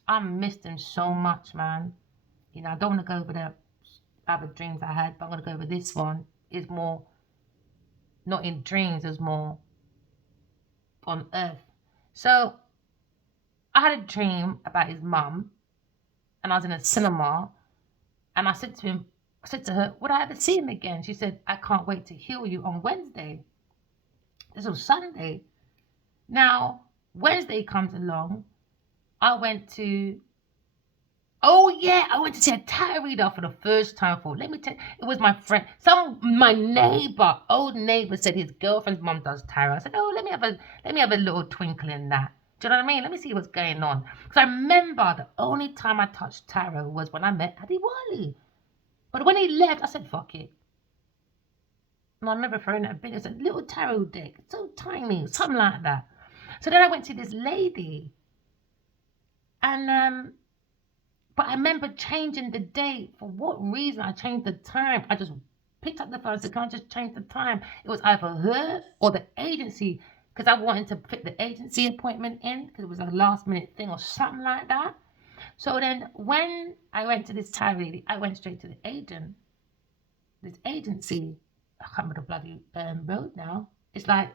I missed him so much, man. You know, I don't want to go over the other dreams I had, but I'm going to go over this one. It's more, not in dreams, it's more on earth. So, I had a dream about his mum, and I was in a cinema, and I said to her, would I ever see him again? She said, I can't wait to heal you on Wednesday. This was Sunday. Now, Wednesday comes along. I went to see a tarot reader for the first time. Let me tell you, it was my friend. My neighbor, old neighbor, said his girlfriend's mom does tarot. I said, oh, let me have a little twinkle in that. Do you know what I mean? Let me see what's going on. Because I remember the only time I touched tarot was when I met Addy Wally. But when he left, I said, fuck it. And I remember throwing it a bit. It's a little tarot deck, so tiny, something like that. So then I went to this lady, and but I remember changing the date. For what reason? I changed the time. I just picked up the phone and said, can I just change the time? It was either her or the agency, because I wanted to fit the agency appointment in, because it was a last minute thing or something like that. So then when I went to this tarot lady, I went straight to the agent. This agency, I can't remember the bloody road now. It's like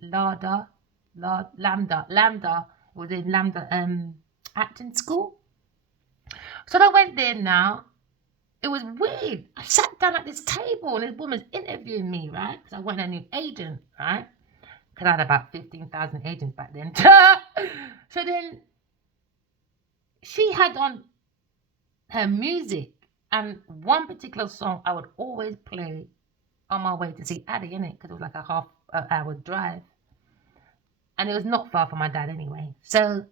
Lambda. It was in Lambda acting school. So I went there now. It was weird. I sat down at this table and this woman's interviewing me, right? Because I wanted a new agent, right? Because I had about 15,000 agents back then. So then she had on her music, and one particular song I would always play on my way to see Addy, innit? Because it was like a half-hour drive. And it was not far from my dad anyway. So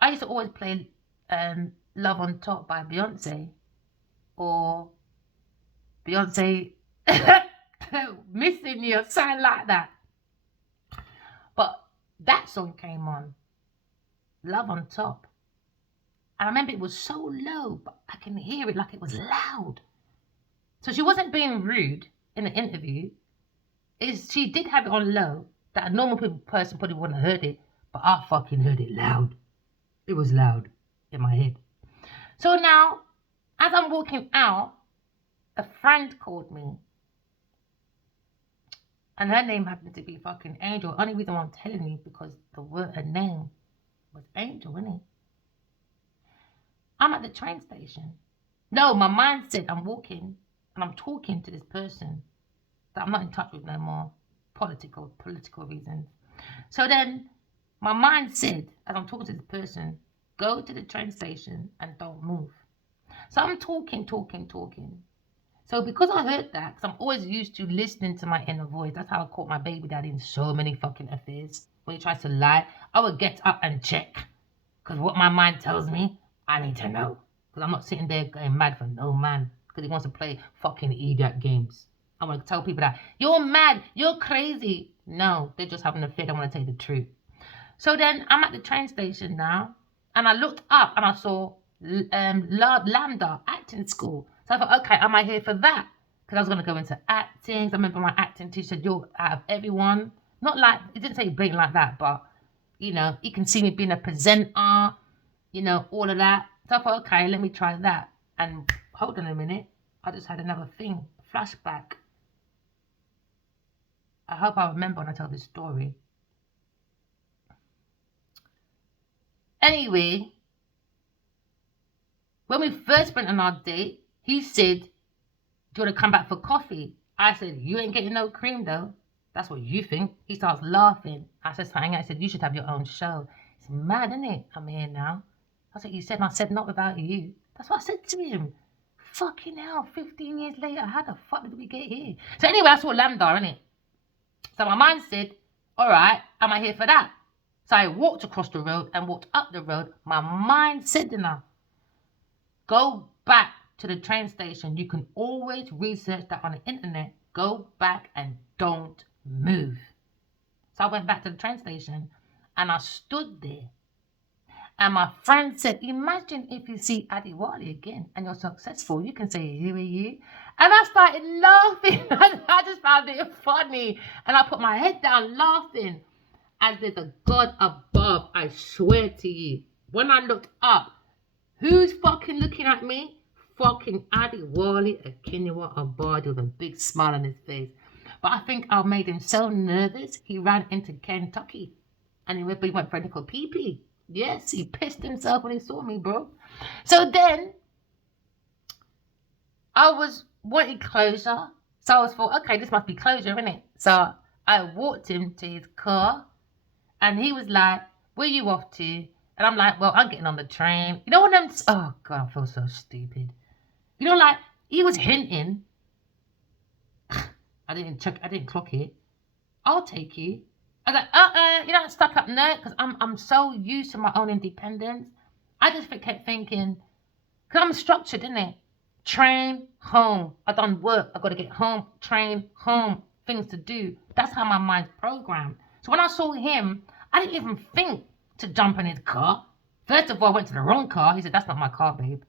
I used to always play Love on Top by Beyonce. Or Beyonce Missing You, or something like that. But that song came on, Love on Top. And I remember it was so low, but I can hear it like it was loud. So she wasn't being rude in the interview. She did have it on low, that a normal person probably wouldn't have heard it, but I fucking heard it loud. It was loud in my head. So now, as I'm walking out, a friend called me. And her name happened to be fucking Angel. Only reason why I'm telling you because her name was Angel, innit? I'm at the train station. No, my mind said I'm walking and I'm talking to this person that I'm not in touch with no more. Political reasons. So then my mind said, as I'm talking to this person, go to the train station and don't move. So I'm talking. So because I heard that, because I'm always used to listening to my inner voice, that's how I caught my baby daddy in so many fucking affairs. When he tries to lie, I would get up and check. Because what my mind tells me, I need to know. Because I'm not sitting there going mad for no man. Because he wants to play fucking idiot games. I want to tell people that, you're mad, you're crazy. No, they're just having a fit. I want to tell you the truth. So then I'm at the train station now. And I looked up and I saw Lambda acting school. So I thought, okay, am I here for that? Because I was going to go into acting. I remember my acting teacher said, you're out of everyone. Not like, it didn't say blatant like that, but, you know, you can see me being a presenter, you know, all of that. So I thought, okay, let me try that. And hold on a minute. I just had another thing, flashback. I hope I remember when I tell this story. Anyway, when we first went on our date, he said, do you want to come back for coffee? I said, you ain't getting no cream though. That's what you think. He starts laughing. I said something. I said, you should have your own show. It's mad, isn't it? I'm here now. That's what you said. And I said, not without you. That's what I said to him. Fucking hell, 15 years later, how the fuck did we get here? So anyway, I saw Lambda, innit? So my mind said, all right, am I here for that? So I walked across the road and walked up the road. My mind said enough. Go back to the train station. You can always research that on the internet. Go back and don't move. So I went back to the train station and I stood there. And my friend said, imagine if you see Adiwali again and you're successful. You can say, who are you? And I started laughing. I just found it funny. And I put my head down laughing. And there's a God above, I swear to you. When I looked up, who's fucking looking at me? Fucking Adiwali Akinyiwa Abadi with a big smile on his face. But I think I made him so nervous, he ran into Kentucky. And he went for a nickel pee-pee. Yes, he pissed himself when he saw me, bro. So then, I was wanting closure. So I was thought, okay, this must be closure, innit? So I walked him to his car. And he was like, where you off to? And I'm like, well, I'm getting on the train. You know what I'm... Oh, God, I feel so stupid. You know, like, he was hinting. I didn't clock it. I'll take you. I was like, you're not stuck up there. Because I'm so used to my own independence. I just kept thinking, because I'm structured, innit? Train, home. I done work. I got to get home. Train, home. Things to do. That's how my mind's programmed. So when I saw him, I didn't even think to jump in his car. First of all, I went to the wrong car. He said, that's not my car, babe.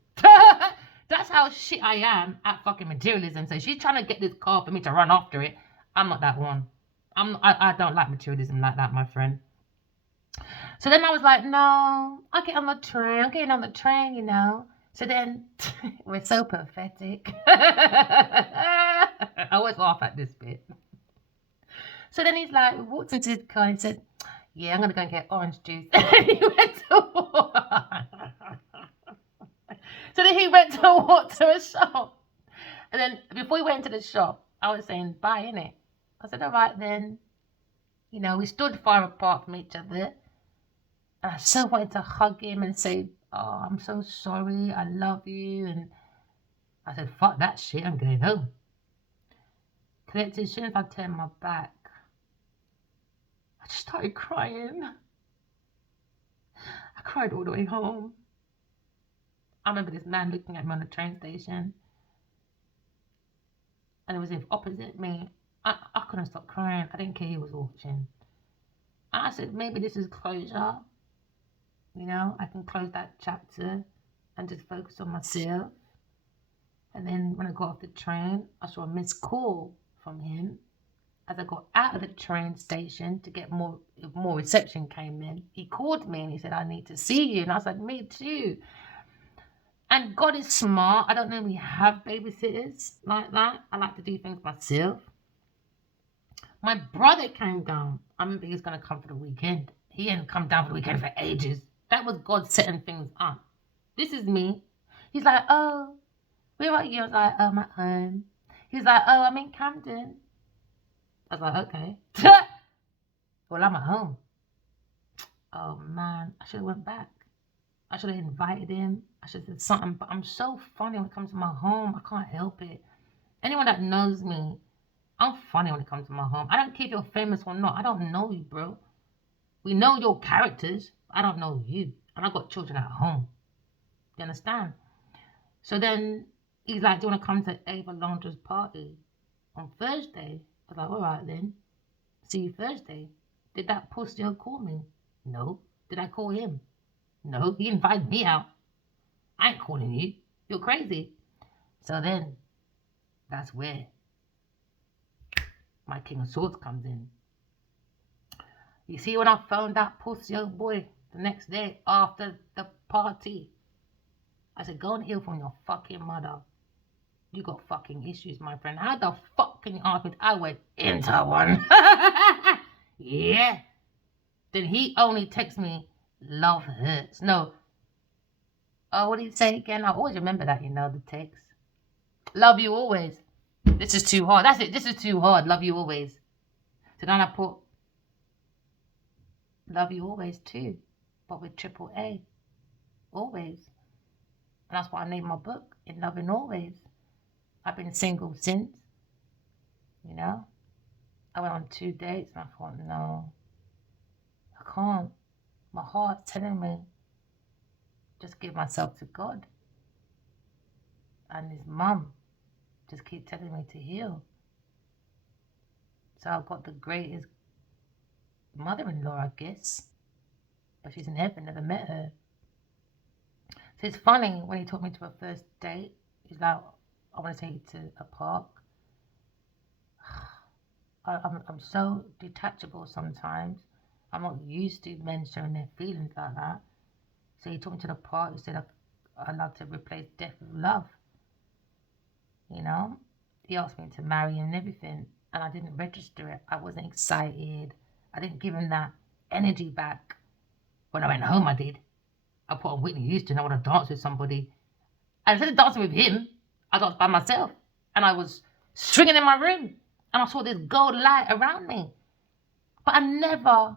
That's how shit I am at fucking materialism. So she's trying to get this car for me to run after it. I'm not that one. I don't like materialism like that, my friend. So then I was like, no, I'll get on the train. I'm getting on the train, you know. So then, we're so pathetic. I always laugh at this bit. So then he's like, walked into his car and said, yeah, I'm going to go and get orange juice. And he went to walk. So then he went to walk to a shop. And then before he went into the shop, I was saying, bye, innit? I said, all right then. You know, we stood far apart from each other. And I so wanted to hug him and say, oh, I'm so sorry. I love you. And I said, fuck that shit. I'm going home. Connected, as soon as I turned my back, I just started crying. I cried all the way home. I remember this man looking at me on the train station. And it was opposite me. I couldn't stop crying. I didn't care he was watching. And I said, maybe this is closure. You know, I can close that chapter and just focus on myself. And then when I got off the train, I saw a missed call from him. As I got out of the train station to get more reception came in, he called me and he said, I need to see you. And I said, me too. And God is smart. I don't normally have babysitters like that. I like to do things myself. My brother came down. I remember he was going to come for the weekend. He hadn't come down for the weekend for ages. That was God setting things up. This is me. He's like, oh, where are you? I was like, I'm at home. He's like, oh, I'm in Camden. I was like, okay. Well, I'm at home. Oh, man. I should have went back. I should have invited him. I should have said something. But I'm so funny when it comes to my home. I can't help it. Anyone that knows me, I'm funny when it comes to my home. I don't care if you're famous or not. I don't know you, bro. We know your characters. I don't know you. And I got children at home. You understand? So then he's like, do you want to come to Ava Laundra's party on Thursday? I was like, all right then. See you Thursday. Did that pussy call me? No. Did I call him? No. He invited me out. I ain't calling you. You're crazy. So then, that's where my King of Swords comes in. You see, when I phoned that pussy old boy the next day after the party, I said, go and heal from your fucking mother. You got fucking issues, my friend. How the fuck can you ask me? I went into one. Yeah. Then he only texts me, love hurts. No. Oh, what did he say again? I always remember that, the text. Love you always. This is too hard. That's it. This is too hard. Love you always. So then I put, love you always too. But with triple A. Always. And that's why I named my book, In Loving Always. I've been single since. I went on 2 dates and I thought, no, I can't. My heart's telling me, just give myself to God. And his mum just keep telling me to heal. So I've got the greatest mother-in-law, I guess. But she's in heaven, never met her. So it's funny, when he took me to a first date, he's like, I want to take you to a park. I'm so detachable sometimes. I'm not used to men showing their feelings like that. So he took me to the park. He said, I'd love to replace death with love. He asked me to marry him and everything. And I didn't register it. I wasn't excited. I didn't give him that energy back. When I went home, I did. I put on Whitney Houston. I want to dance with somebody. And instead of dancing with him, I danced by myself. And I was swinging in my room. And I saw this gold light around me. But I never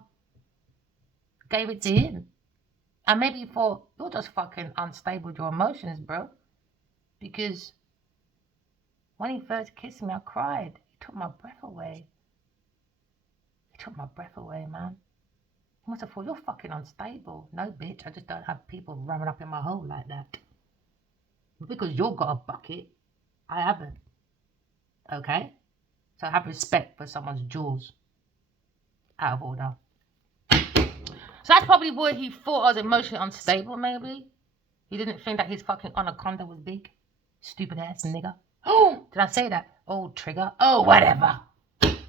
gave it to him. And maybe he thought, you're just fucking unstable with your emotions, bro. Because when he first kissed me, I cried. He took my breath away. He took my breath away, man. He must have thought, you're fucking unstable. No, bitch, I just don't have people running up in my hole like that. Because you've got a bucket, I haven't. Okay? So have respect for someone's jewels. Out of order. So that's probably why he thought I was emotionally unstable, maybe. He didn't think that his fucking anaconda was big. Stupid ass nigga. Oh, did I say that? Oh, trigger. Oh, whatever.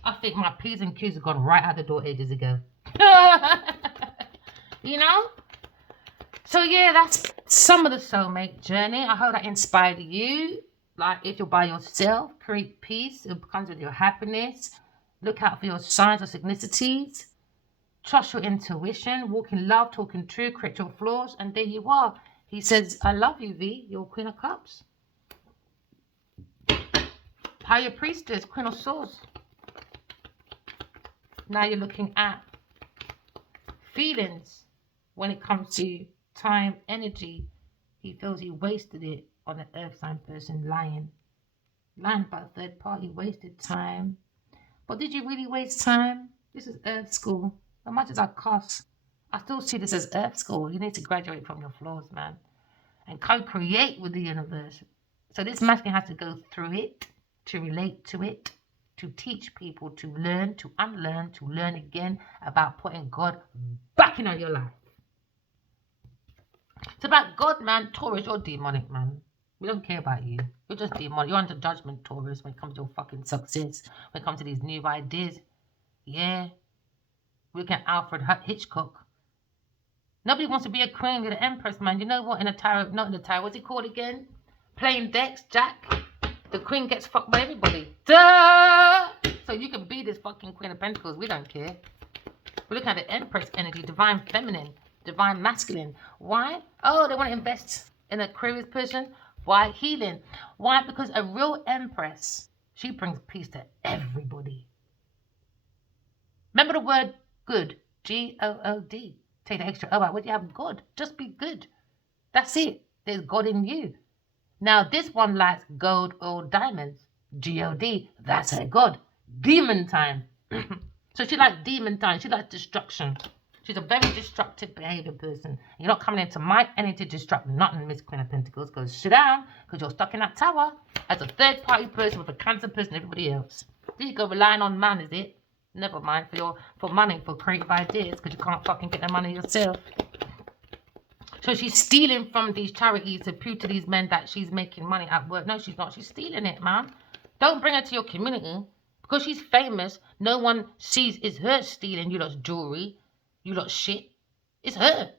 I think my P's and Q's have gone right out the door ages ago. So yeah, that's some of the soulmate journey. I hope that inspired you. Like, if you're by yourself, create peace. It comes with your happiness. Look out for your signs or synchronicities. Trust your intuition. Walk in love, talking true, correct your flaws, and there you are. He says, I love you, V. You're Queen of Cups. Higher Priestess, Queen of Swords. Now you're looking at feelings when it comes to time, energy. He feels he wasted it on an earth sign person lying. Lying about a third party, wasted time. But did you really waste time? This is earth school. As much as I cuss, I still see this as earth school. You need to graduate from your flaws, man. And co-create with the universe. So this masculine has to go through it, to relate to it, to teach people, to learn, to unlearn, to learn again about putting God back into your life. It's about God, man. Taurus, you're demonic, man. We don't care about you. You're just demonic. You're under judgment, Taurus, when it comes to your fucking success. When it comes to these new ideas. Yeah. We look at Alfred Hitchcock. Nobody wants to be a queen with an empress, man. You know what? In a tarot, not in the tarot, what's it called again? Playing decks, Jack. The queen gets fucked by everybody. Duh! So you can be this fucking Queen of Pentacles. We don't care. We're looking at the Empress energy, divine feminine, divine masculine. Why? Oh, they want to invest in a Aquarius person. Why? Healing. Why? Because a real Empress, she brings peace to everybody. Remember the word good. G-O-O-D. Take the extra O out. What do you have? God. Just be good. That's it. There's God in you. Now, this one likes gold or diamonds. G-O-D. That's her God. Demon time. So she likes demon time. She likes destruction. She's a very destructive behavior person. You're not coming into my energy to destruct nothing, Miss Queen of Pentacles. Because sit down, because you're stuck in that tower as a third party person with a Cancer person and everybody else. There you go, relying on man, is it? Never mind, for money, for creative ideas, because you can't fucking get the money yourself. So she's stealing from these charities to prove to these men that she's making money at work. No, she's not. She's stealing it, man. Don't bring her to your community. Because she's famous, no one sees it's her stealing you lot's jewelry. You lot shit. It's her.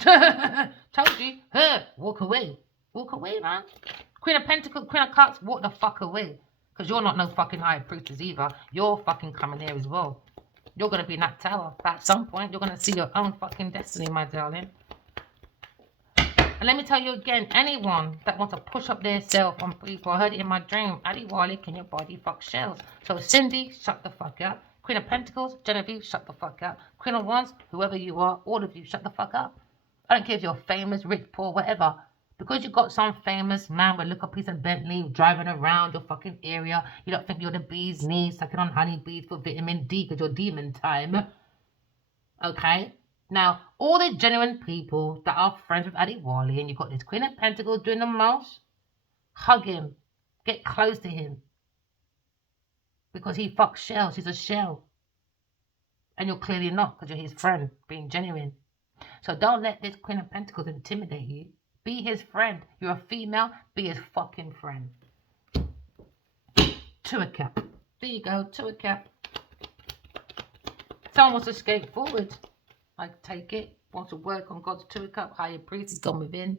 Told you. Her. Walk away. Walk away, man. Queen of Pentacles, Queen of Cups, walk the fuck away. Because you're not no fucking high priestess either. You're fucking coming here as well. You're going to be in that tower. But at some point, you're going to see your own fucking destiny, my darling. And let me tell you again, anyone that wants to push up their self on people, I heard it in my dream. Adi Wally, can your body fuck shells? So Cindy, shut the fuck up. Queen of Pentacles, Genevieve, shut the fuck up. Queen of Wands, whoever you are, all of you, shut the fuck up. I don't care if you're famous, rich, poor, whatever. Because you got some famous man with a little piece of Bentley driving around your fucking area, you don't think you're the bee's knees, sucking on honeybees for vitamin D because you're demon time. Okay? Now, all the genuine people that are friends with Adi Wally, and you've got this Queen of Pentacles doing the most, hug him. Get close to him. Because he fucks shells. He's a shell. And you're clearly not, because you're his friend, being genuine. So don't let this Queen of Pentacles intimidate you. Be his friend. You're a female, be his fucking friend. Two a cap. There you go, two a cap. Someone wants to skate forward. I take it. Want to work on God's two a cup. Higher priest has gone within.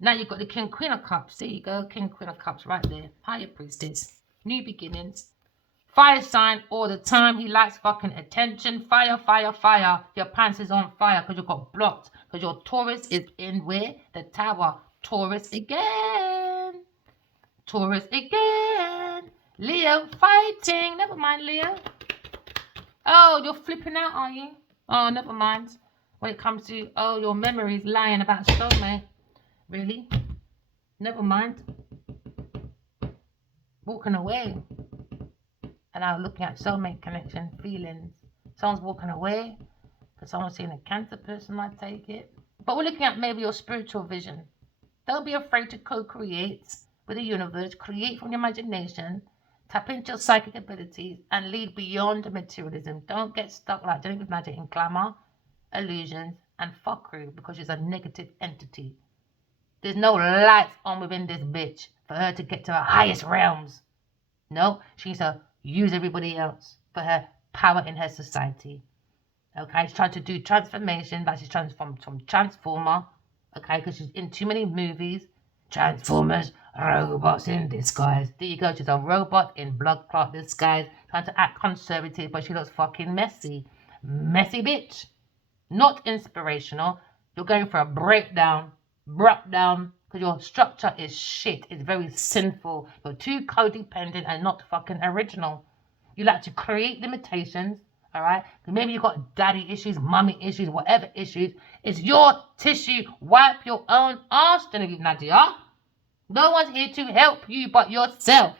Now you've got the King, Queen of Cups. There you go, King, Queen of Cups right there. Higher priestess. New beginnings. Fire sign all the time. He likes fucking attention. Fire, fire, fire. Your pants is on fire because you got blocked. Because your Taurus is in where? The tower. Taurus again. Taurus again. Leo fighting. Never mind, Leo. Oh, you're flipping out, are you? Oh, never mind. When it comes to, oh, your memories lying about soulmate. Really? Never mind. Walking away. And now looking at soulmate connection, feelings. Someone's walking away because someone's seeing a Cancer person, I take it. But we're looking at maybe your spiritual vision. Don't be afraid to co-create with the universe. Create from your imagination. Tap into your psychic abilities and lead beyond materialism. Don't get stuck like Jennifer's magic in glamour, illusions, and fuckery because she's a negative entity. There's no lights on within this bitch for her to get to her highest realms. No, she needs to use everybody else for her power in her society. Okay, she's trying to do transformation, but she's transformed from Transformer. Okay, because she's in too many movies. Transformers, robots in disguise. There you go, she's a robot in blood clot disguise, trying to act conservative, but she looks fucking messy. Messy bitch. Not inspirational. You're going for a breakdown. Because your structure is shit. It's very sinful. You're too codependent and not fucking original. You like to create limitations, all right? Maybe you've got daddy issues, mummy issues, whatever issues. It's your tissue. Wipe your own arse, Genevieve Nadia. No one's here to help you but yourself.